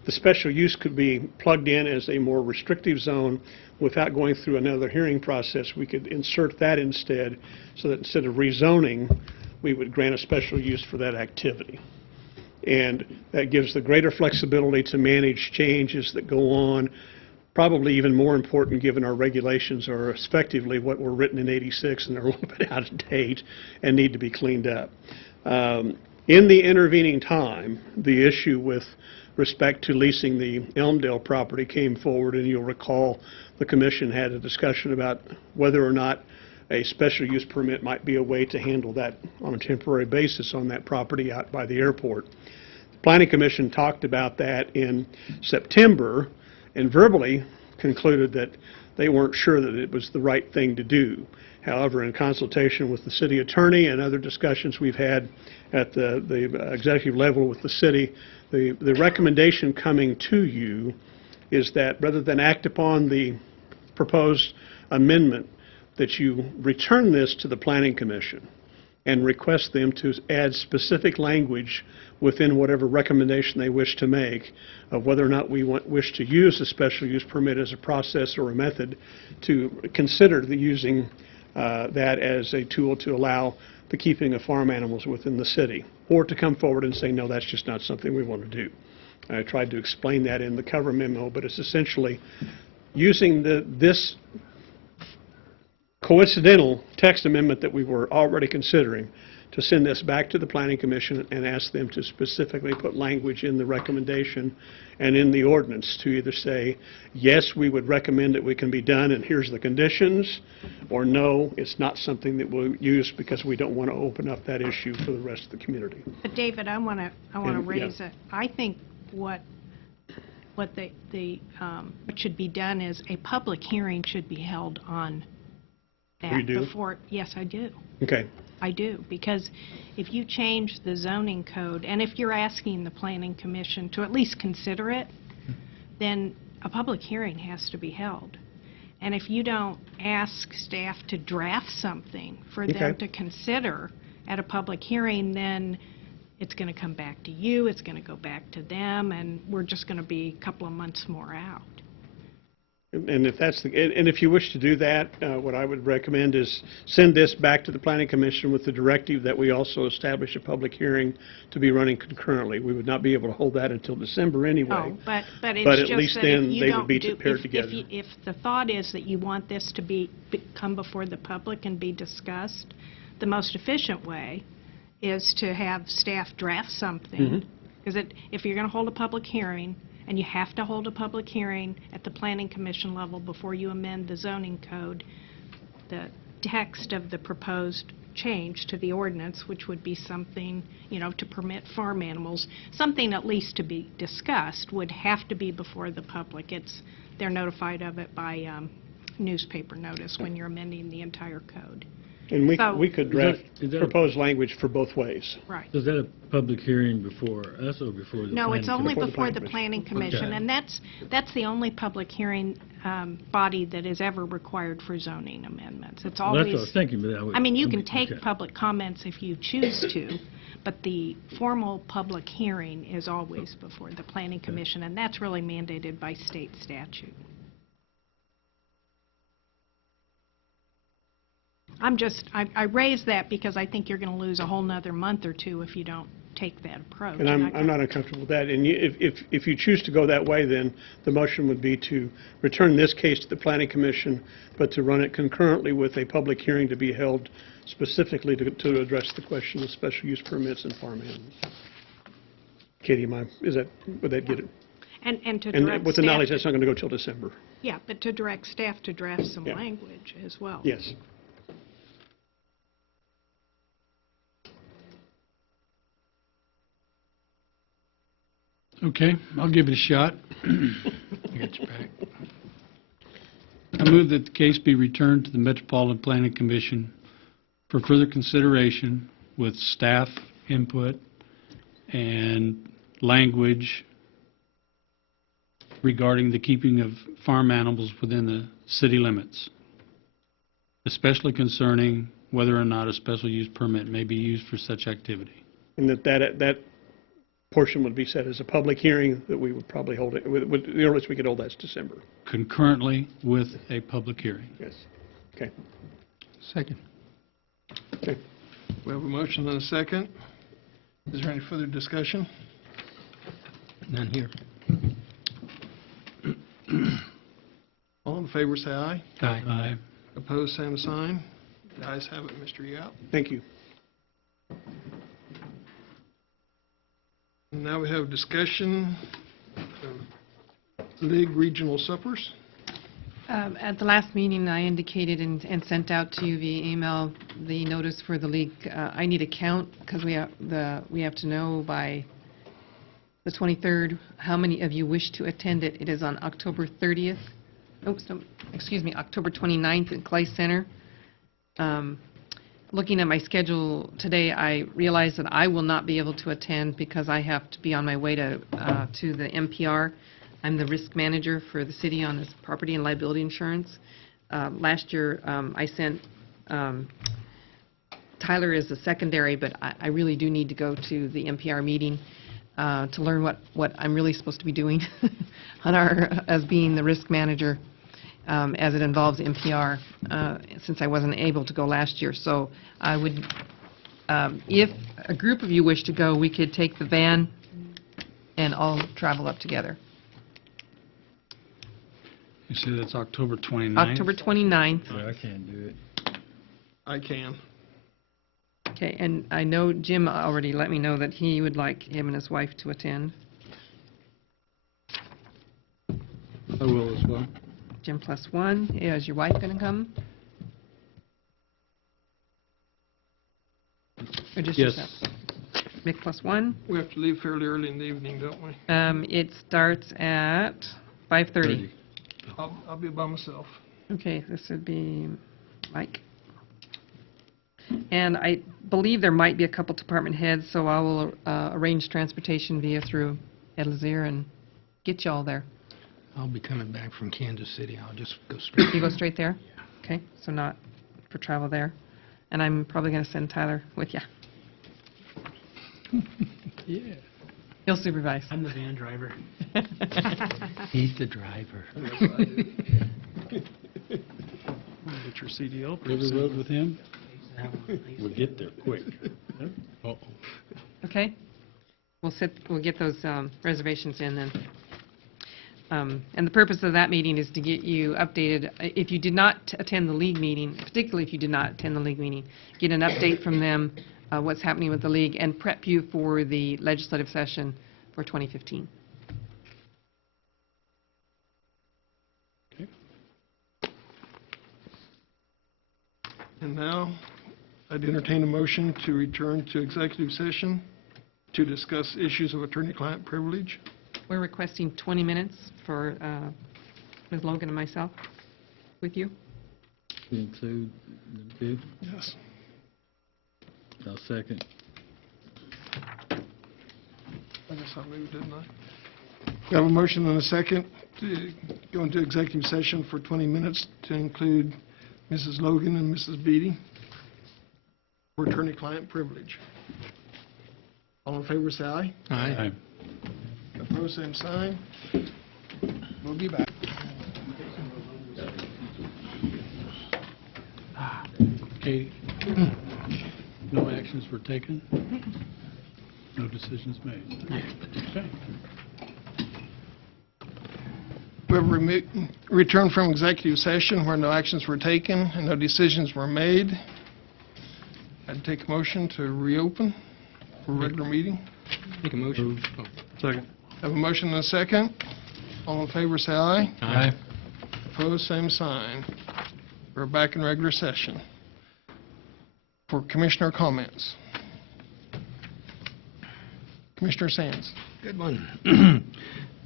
the special use could be plugged in as a more restrictive zone without going through another hearing process. We could insert that instead, so that instead of rezoning, we would grant a special use for that activity. And that gives the greater flexibility to manage changes that go on. Probably even more important, given our regulations are effectively what were written in '86 and they're a little bit out of date and need to be cleaned up. In the intervening time, the issue with respect to leasing the Elmdale property came forward, and you'll recall the commission had a discussion about whether or not a special use permit might be a way to handle that on a temporary basis on that property out by the airport. The Planning Commission talked about that in September and verbally concluded that they weren't sure that it was the right thing to do. However, in consultation with the city attorney and other discussions we've had at the executive level with the city, the recommendation coming to you is that rather than act upon the proposed amendment, that you return this to the Planning Commission and request them to add specific language within whatever recommendation they wish to make of whether or not we wish to use a special use permit as a process or a method to consider using that as a tool to allow the keeping of farm animals within the city, or to come forward and say, no, that's just not something we want to do. I tried to explain that in the cover memo, but it's essentially using this coincidental text amendment that we were already considering to send this back to the Planning Commission and ask them to specifically put language in the recommendation and in the ordinance to either say, yes, we would recommend it can be done and here's the conditions, or no, it's not something that we'll use because we don't want to open up that issue for the rest of the community. But David, I want to raise yeah. it. I think what should be done is a public hearing should be held on that You do? before. Yes, I do. Okay. I do, because if you change the zoning code, and if you're asking the Planning Commission to at least consider it, then a public hearing has to be held. And if you don't ask staff to draft something for them Okay. to consider at a public hearing, then it's going to come back to you, it's going to go back to them, and we're just going to be a couple of months more out. And if that's and if you wish to do that, what I would recommend is send this back to the Planning Commission with the directive that we also establish a public hearing to be running concurrently. We would not be able to hold that until December anyway. Oh, but But it's at just least that then if you they would don't be do, paired if together. if the thought is that you want this to come before the public and be discussed, the most efficient way is to have staff draft something. Because if you're going to hold a public hearing, and you have to hold a public hearing at the Planning Commission level before you amend the zoning code, the text of the proposed change to the ordinance, which would be something, to permit farm animals, something at least to be discussed, would have to be before the public. They're notified of it by newspaper notice when you're amending the entire code. And So- we could draft Is that- proposed language for both ways. Right. Is that a public hearing before us or before the planning? No, it's only Before the before the Planning Planning Commission, Okay. and that's the only public hearing body that is ever required for zoning amendments. It's Well, that's what I was always, thinking, but that would... I mean, you can take okay. public comments if you choose to, but the formal public hearing is always before the Planning Commission, and that's really mandated by state statute. I raise that because I think you're going to lose a whole nother month or two if you don't take that approach. And I'm not uncomfortable with that. And if you choose to go that way, then the motion would be to return this case to the Planning Commission, but to run it concurrently with a public hearing to be held specifically to address the question of special use permits and farm animals. Katie, would that get it? And to And direct with the staff knowledge that's not going to go till December. Yeah, but to direct staff to draft some Yeah. language as well. Yes. Okay, I'll give it a shot. I got your back. I move that the case be returned to the Metropolitan Planning Commission for further consideration with staff input and language regarding the keeping of farm animals within the city limits, especially concerning whether or not a special use permit may be used for such activity. And that portion would be set as a public hearing that we would probably hold it, the earliest we could hold that's December. Concurrently with a public hearing. Yes. Okay. Second. Okay. We have a motion and a second. Is there any further discussion? None here. All in favor, say aye. Aye. Opposed, same sign. The ayes have it, Mr. Yap. Thank you. Now we have discussion of League Regional Suppers. At the last meeting, I indicated and sent out to you via email the notice for the league. I need a count because we have to know by the 23rd how many of you wish to attend it. It is on October 30th. October 29th at Clay Center. Looking at my schedule today, I realize that I will not be able to attend because I have to be on my way to the MPR. I'm the risk manager for the city on this property and liability insurance. Last year, I sent Tyler as the secondary, but I really do need to go to the MPR meeting to learn what I'm really supposed to be doing as being the risk manager. As it involves NPR, since I wasn't able to go last year. So I would, if a group of you wish to go, we could take the van and all travel up together. You say that's October 29th? October 29th. Yeah, I can't do it. I can. Okay, and I know Jim already let me know that he would like him and his wife to attend. I will as well. Jim plus one. Is your wife going to come? Or just Yes. yourself? Mick plus one. We have to leave fairly early in the evening, don't we? It starts at 5:30. I'll be by myself. Okay, this would be Mike. And I believe there might be a couple department heads, so I will arrange transportation through Ed Lazier and get you all there. I'll be coming back from Kansas City. I'll just go straight. You go straight there? Okay, so not for travel there. And I'm probably going to send Tyler with you. Yeah. He'll supervise. I'm the van driver. He's the driver. Get your CDL. You ever rode with him? We'll get there quick. Uh-oh. Okay? We'll get those reservations in then. And the purpose of that meeting is to get you updated. If you did not attend the league meeting, particularly if you did not attend the league meeting, get an update from them, what's happening with the league, and prep you for the legislative session for 2015. And now, I'd entertain a motion to return to executive session to discuss issues of attorney-client privilege. We're requesting 20 minutes for Ms. Logan and myself with you. Include them two? Yes. I'll second. I guess I moved, didn't I? We have a motion and a second to go into executive session for 20 minutes to include Mrs. Logan and Mrs. Beatty for attorney-client privilege. All in favor, say aye. Aye. Opposed, same sign. We'll be back. Okay. No actions were taken? No decisions made? Okay. We have returned from executive session where no actions were taken and no decisions were made. I'd take a motion to reopen for regular meeting. Make a motion. Oh. Second. Have a motion and a second. All in favor, say aye. Aye. Opposed, same sign. We're back in regular session. For commissioner comments. Commissioner Sands. Good one.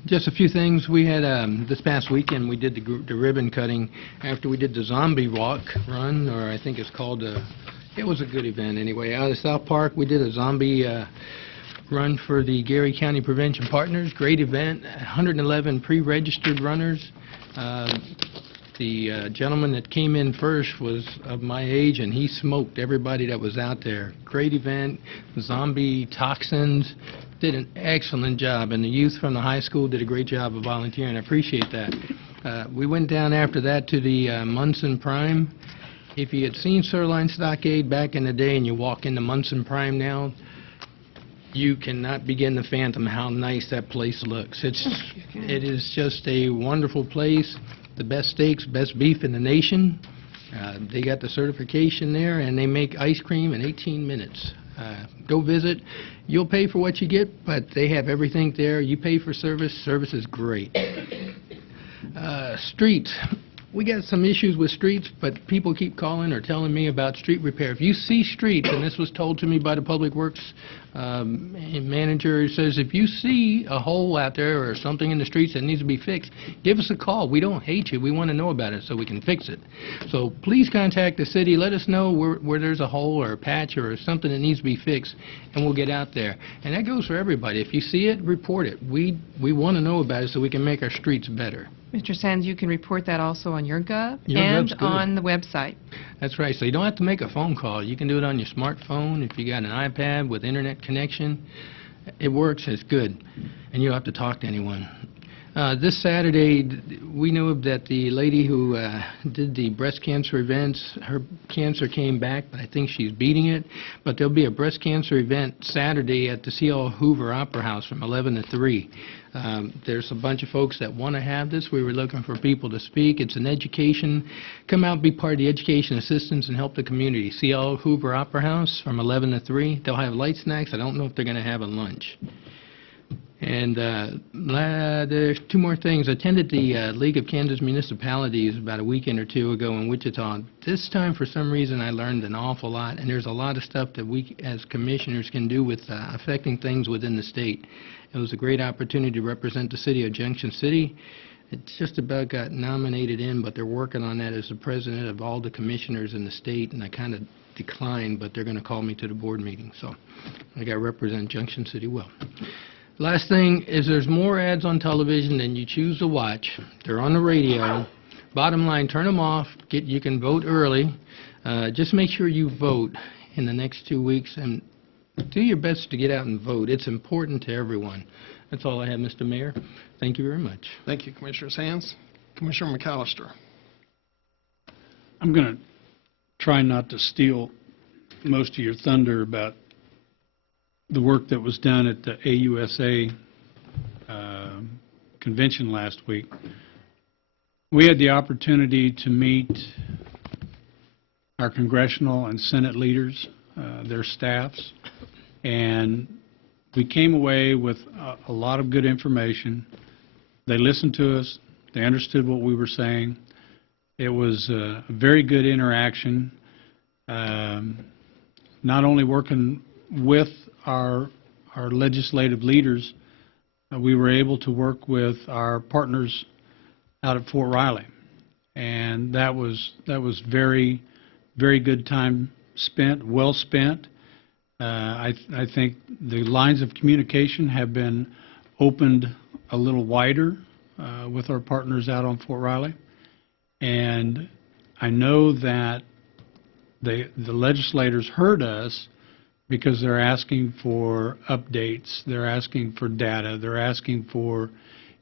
Just a few things. We had, this past weekend, we did the ribbon cutting after we did the zombie walk run, or I think it's called, it was a good event anyway. Out of South Park, we did a zombie run for the Gary County Prevention Partners. Great event, 111 pre-registered runners. The gentleman that came in first was of my age, and he smoked everybody that was out there. Great event, zombie toxins, did an excellent job, and the youth from the high school did a great job of volunteering. I appreciate that. We went down after that to the Munson Prime. If you had seen Sirloin Stockade back in the day and you walk into Munson Prime now, you cannot begin to fathom how nice that place looks. It is just a wonderful place. The best steaks, best beef in the nation. They got the certification there, and they make ice cream in 18 minutes. Go visit. You'll pay for what you get, but they have everything there. You pay for service. Service is great. Streets. We got some issues with streets, but people keep calling or telling me about street repair. If you see streets, and this was told to me by the Public Works manager, says if you see a hole out there or something in the streets that needs to be fixed, give us a call. We don't hate you. We want to know about it so we can fix it. So please contact the city. Let us know where there's a hole or a patch or something that needs to be fixed, and we'll get out there. And that goes for everybody. If you see it, report it. We want to know about it so we can make our streets better. Mr. Sands, you can report that also on your Gov Your and Gov's good. on the website. That's right. So you don't have to make a phone call. You can do it on your smartphone. If you got an iPad with internet connection, it works. It's good. And you don't have to talk to anyone. This Saturday, we knew that the lady who did the breast cancer events, her cancer came back, but I think she's beating it. But there'll be a breast cancer event Saturday at the C.L. Hoover Opera House from 11 to 3. There's a bunch of folks that want to have this. We were looking for people to speak. It's an education. Come out, be part of the education assistance, and help the community. C.L. Hoover Opera House from 11 to 3. They'll have light snacks. I don't know if they're going to have a lunch. And there's two more things. I attended the League of Kansas Municipalities about a weekend or two ago in Wichita. This time, for some reason, I learned an awful lot, and there's a lot of stuff that we as commissioners can do with affecting things within the state. It was a great opportunity to represent the city of Junction City. It just about got nominated in, but they're working on that as the president of all the commissioners in the state, and I kind of declined, but they're going to call me to the board meeting. So I got to represent Junction City well. Last thing is there's more ads on television than you choose to watch. They're on the radio. Bottom line, turn them off. You can vote early. Just make sure you vote in the next 2 weeks. And Do your best to get out and vote. It's important to everyone. That's all I have, Mr. Mayor. Thank you very much. Thank you, Commissioner Sands. Commissioner McAllister. I'm going to try not to steal most of your thunder about the work that was done at the AUSA convention last week. We had the opportunity to meet our congressional and Senate leaders, their staffs, and we came away with a lot of good information. They listened to us. They understood what we were saying. It was a very good interaction, not only working with our legislative leaders, we were able to work with our partners out at Fort Riley, and that was very, very good time spent, well spent. I think the lines of communication have been opened a little wider with our partners out on Fort Riley, and I know that the legislators heard us because they're asking for updates, they're asking for data, they're asking for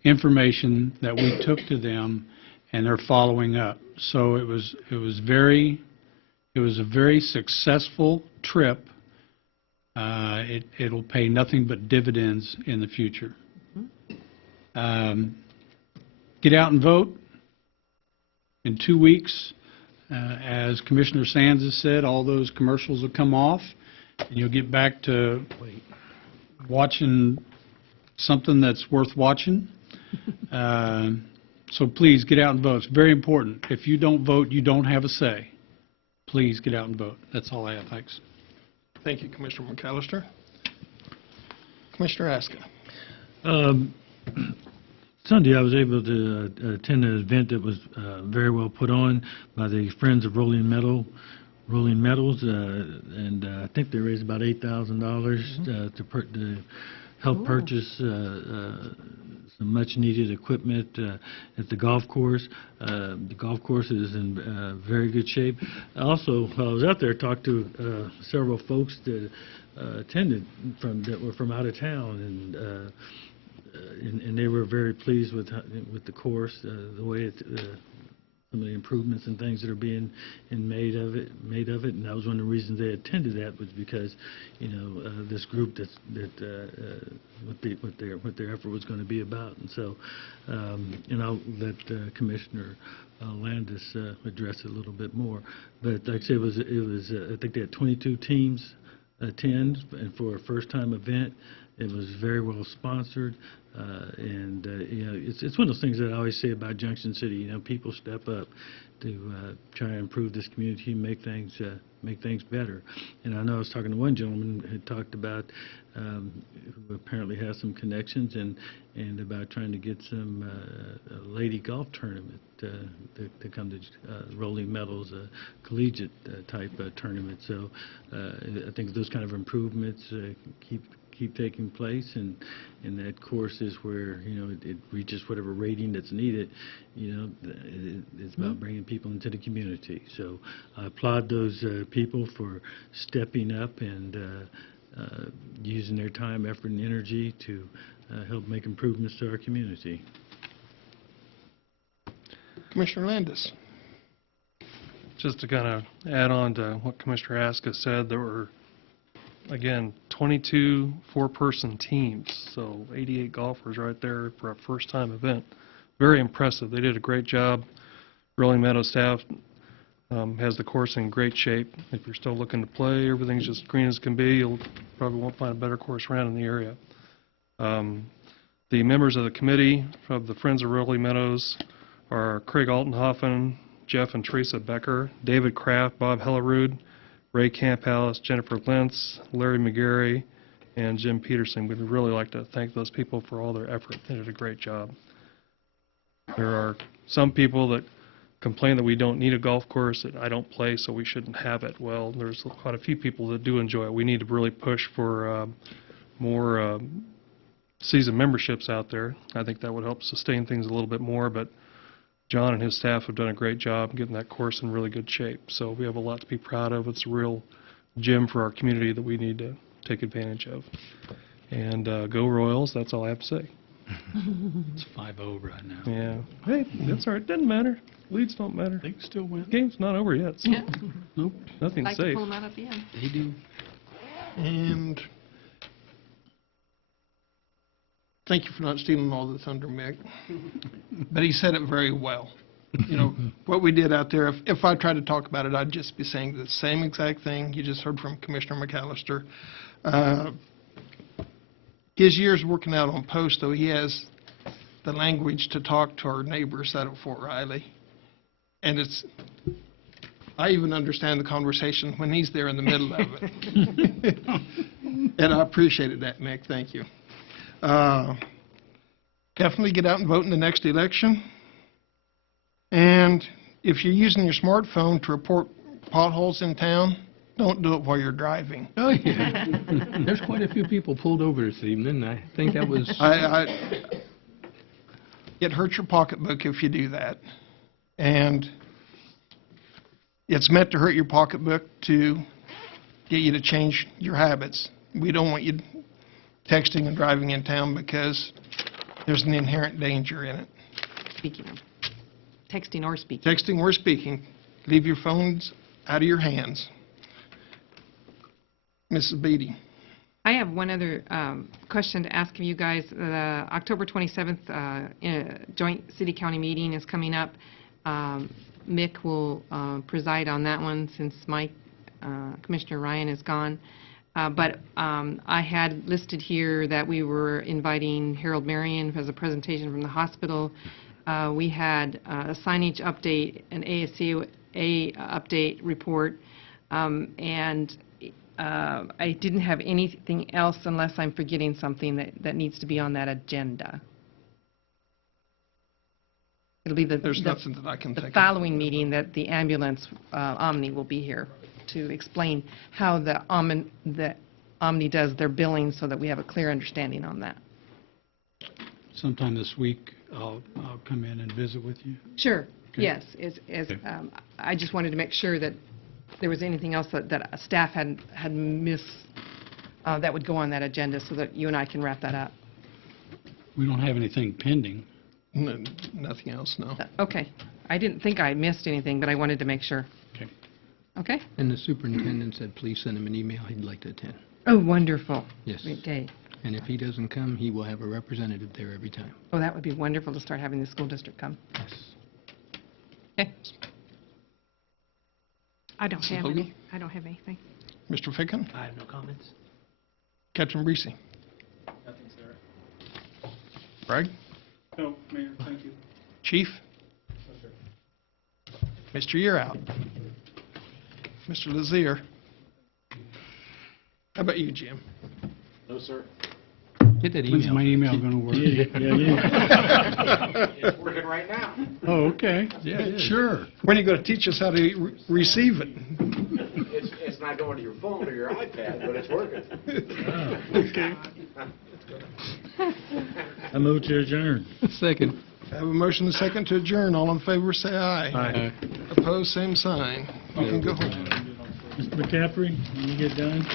information that we took to them, and they're following up. So it was a very successful trip. It'll pay nothing but dividends in the future. Get out and vote. In 2 weeks, as Commissioner Sands has said, all those commercials will come off, and you'll get back to watching something that's worth watching. So please get out and vote. It's very important. If you don't vote, you don't have a say. Please get out and vote. That's all I have. Thanks. Thank you, Commissioner McAllister. Commissioner Aska. Sunday, I was able to attend an event that was very well put on by the Friends of Rolling Metals, and I think they raised about $8,000 to help purchase some much-needed equipment at the golf course. The golf course is in very good shape. Also, while I was out there, I talked to several folks that attended that were from out of town, and they were very pleased with the course, the way some of the improvements and things that are being made of it, and that was one of the reasons they attended that, was because this group what their effort was going to be about. And so I'll let Commissioner Landis address it a little bit more. But like I said, it was I think they had 22 teams attend, and for a first-time event, it was very well sponsored. It's one of those things that I always say about Junction City. People step up to try and improve this community, make things better. And I know I was talking to one gentleman who talked about who apparently has some connections and about trying to get some lady golf tournament to come to Rolling Metals, collegiate type tournament. So I think those kind of improvements keep taking place, and that course is where it reaches whatever rating that's needed. It's about bringing people into the community. So I applaud those people for stepping up and using their time, effort, and energy to help make improvements to our community. Commissioner Landis. Just to kind of add on to what Commissioner Aska said, there were, again, 22 four-person teams, so 88 golfers right there for a first-time event. Very impressive. They did a great job. Rolling Meadows staff has the course in great shape. If you're still looking to play, everything's just green as can be. You'll probably won't find a better course around in the area. The members of the committee of the Friends of Rolling Meadows are Craig Altenhofen, Jeff and Teresa Becker, David Kraft, Bob Hellerud, Ray Camphouse, Jennifer Lentz, Larry McGarry, and Jim Peterson. We'd really like to thank those people for all their effort. They did a great job. There are some people that complain that we don't need a golf course, that I don't play, so we shouldn't have it. Well, there's quite a few people that do enjoy it. We need to really push for more season memberships out there. I think that would help sustain things a little bit more, but John and his staff have done a great job getting that course in really good shape. So we have a lot to be proud of. It's a real gem for our community that we need to take advantage of. And go Royals, that's all I have to say. It's 5-0 right now. Yeah. Hey, that's all right, doesn't matter. Leads don't matter. They can still win. Game's not over yet, so Yeah. Nope. nothing's Like to safe. pull them out at the end. They do. And thank you for not stealing all the thunder, Mick. But he said it very well. You know, what we did out there, if I tried to talk about it, I'd just be saying the same exact thing you just heard from Commissioner McAllister. His years working out on post, though, he has the language to talk to our neighbors out of Fort Riley. And I even understand the conversation when he's there in the middle of it. And I appreciated that, Mick, thank you. Definitely get out and vote in the next election. And if you're using your smartphone to report potholes in town, don't do it while you're driving. Oh, yeah. There's quite a few people pulled over this evening. I think that was... It hurts your pocketbook if you do that. And it's meant to hurt your pocketbook to get you to change your habits. We don't want you texting and driving in town because there's an inherent danger in it. Speaking of, texting or speaking. Texting or speaking, leave your phones out of your hands. Mrs. Beatty. I have one other question to ask of you guys. The October 27th joint city-county meeting is coming up. Mick will preside on that one since Commissioner Ryan is gone. But I had listed here that we were inviting Harold Marion as a presentation from the hospital. We had a signage update, an ASCA update report, and I didn't have anything else unless I'm forgetting something that needs to be on that agenda. It'll be There's nothing that I can think the of. following meeting that the ambulance Omni will be here to explain how the Omni does their billing so that we have a clear understanding on that. Sometime this week, I'll come in and visit with you. Sure, Okay. yes. Okay. I just wanted to make sure that there was anything else that staff had missed that would go on that agenda so that you and I can wrap that up. We don't have anything pending. Nothing else, no. Okay. I didn't think I missed anything, but I wanted to make sure. Okay. Okay? And the superintendent said, please send him an email. He'd like to attend. Oh, wonderful. Yes. Okay. And if he doesn't come, he will have a representative there every time. Oh, that would be wonderful to start having the school district come. Yes. Okay. I don't Mrs. have Hogan? any. I don't have anything. Mr. Ficken? I have no comments. Captain Breesy? Nothing, sir. Bragg? No, Mayor, thank you. Chief? Mr. You're out. Mr. Lazier? How about you, Jim? No, sir. Get that When's email. my email going to work? It's working right now. Oh, okay. Yeah, it is. Sure. When are you going to teach us how to receive it? It's not going to your phone or your iPad, but it's working. Okay. I move to adjourn. Second. I have a motion and a second to adjourn. All in favor, say aye. Aye. Opposed, same sign. You can go home. Mr. McCaffrey, when you get done?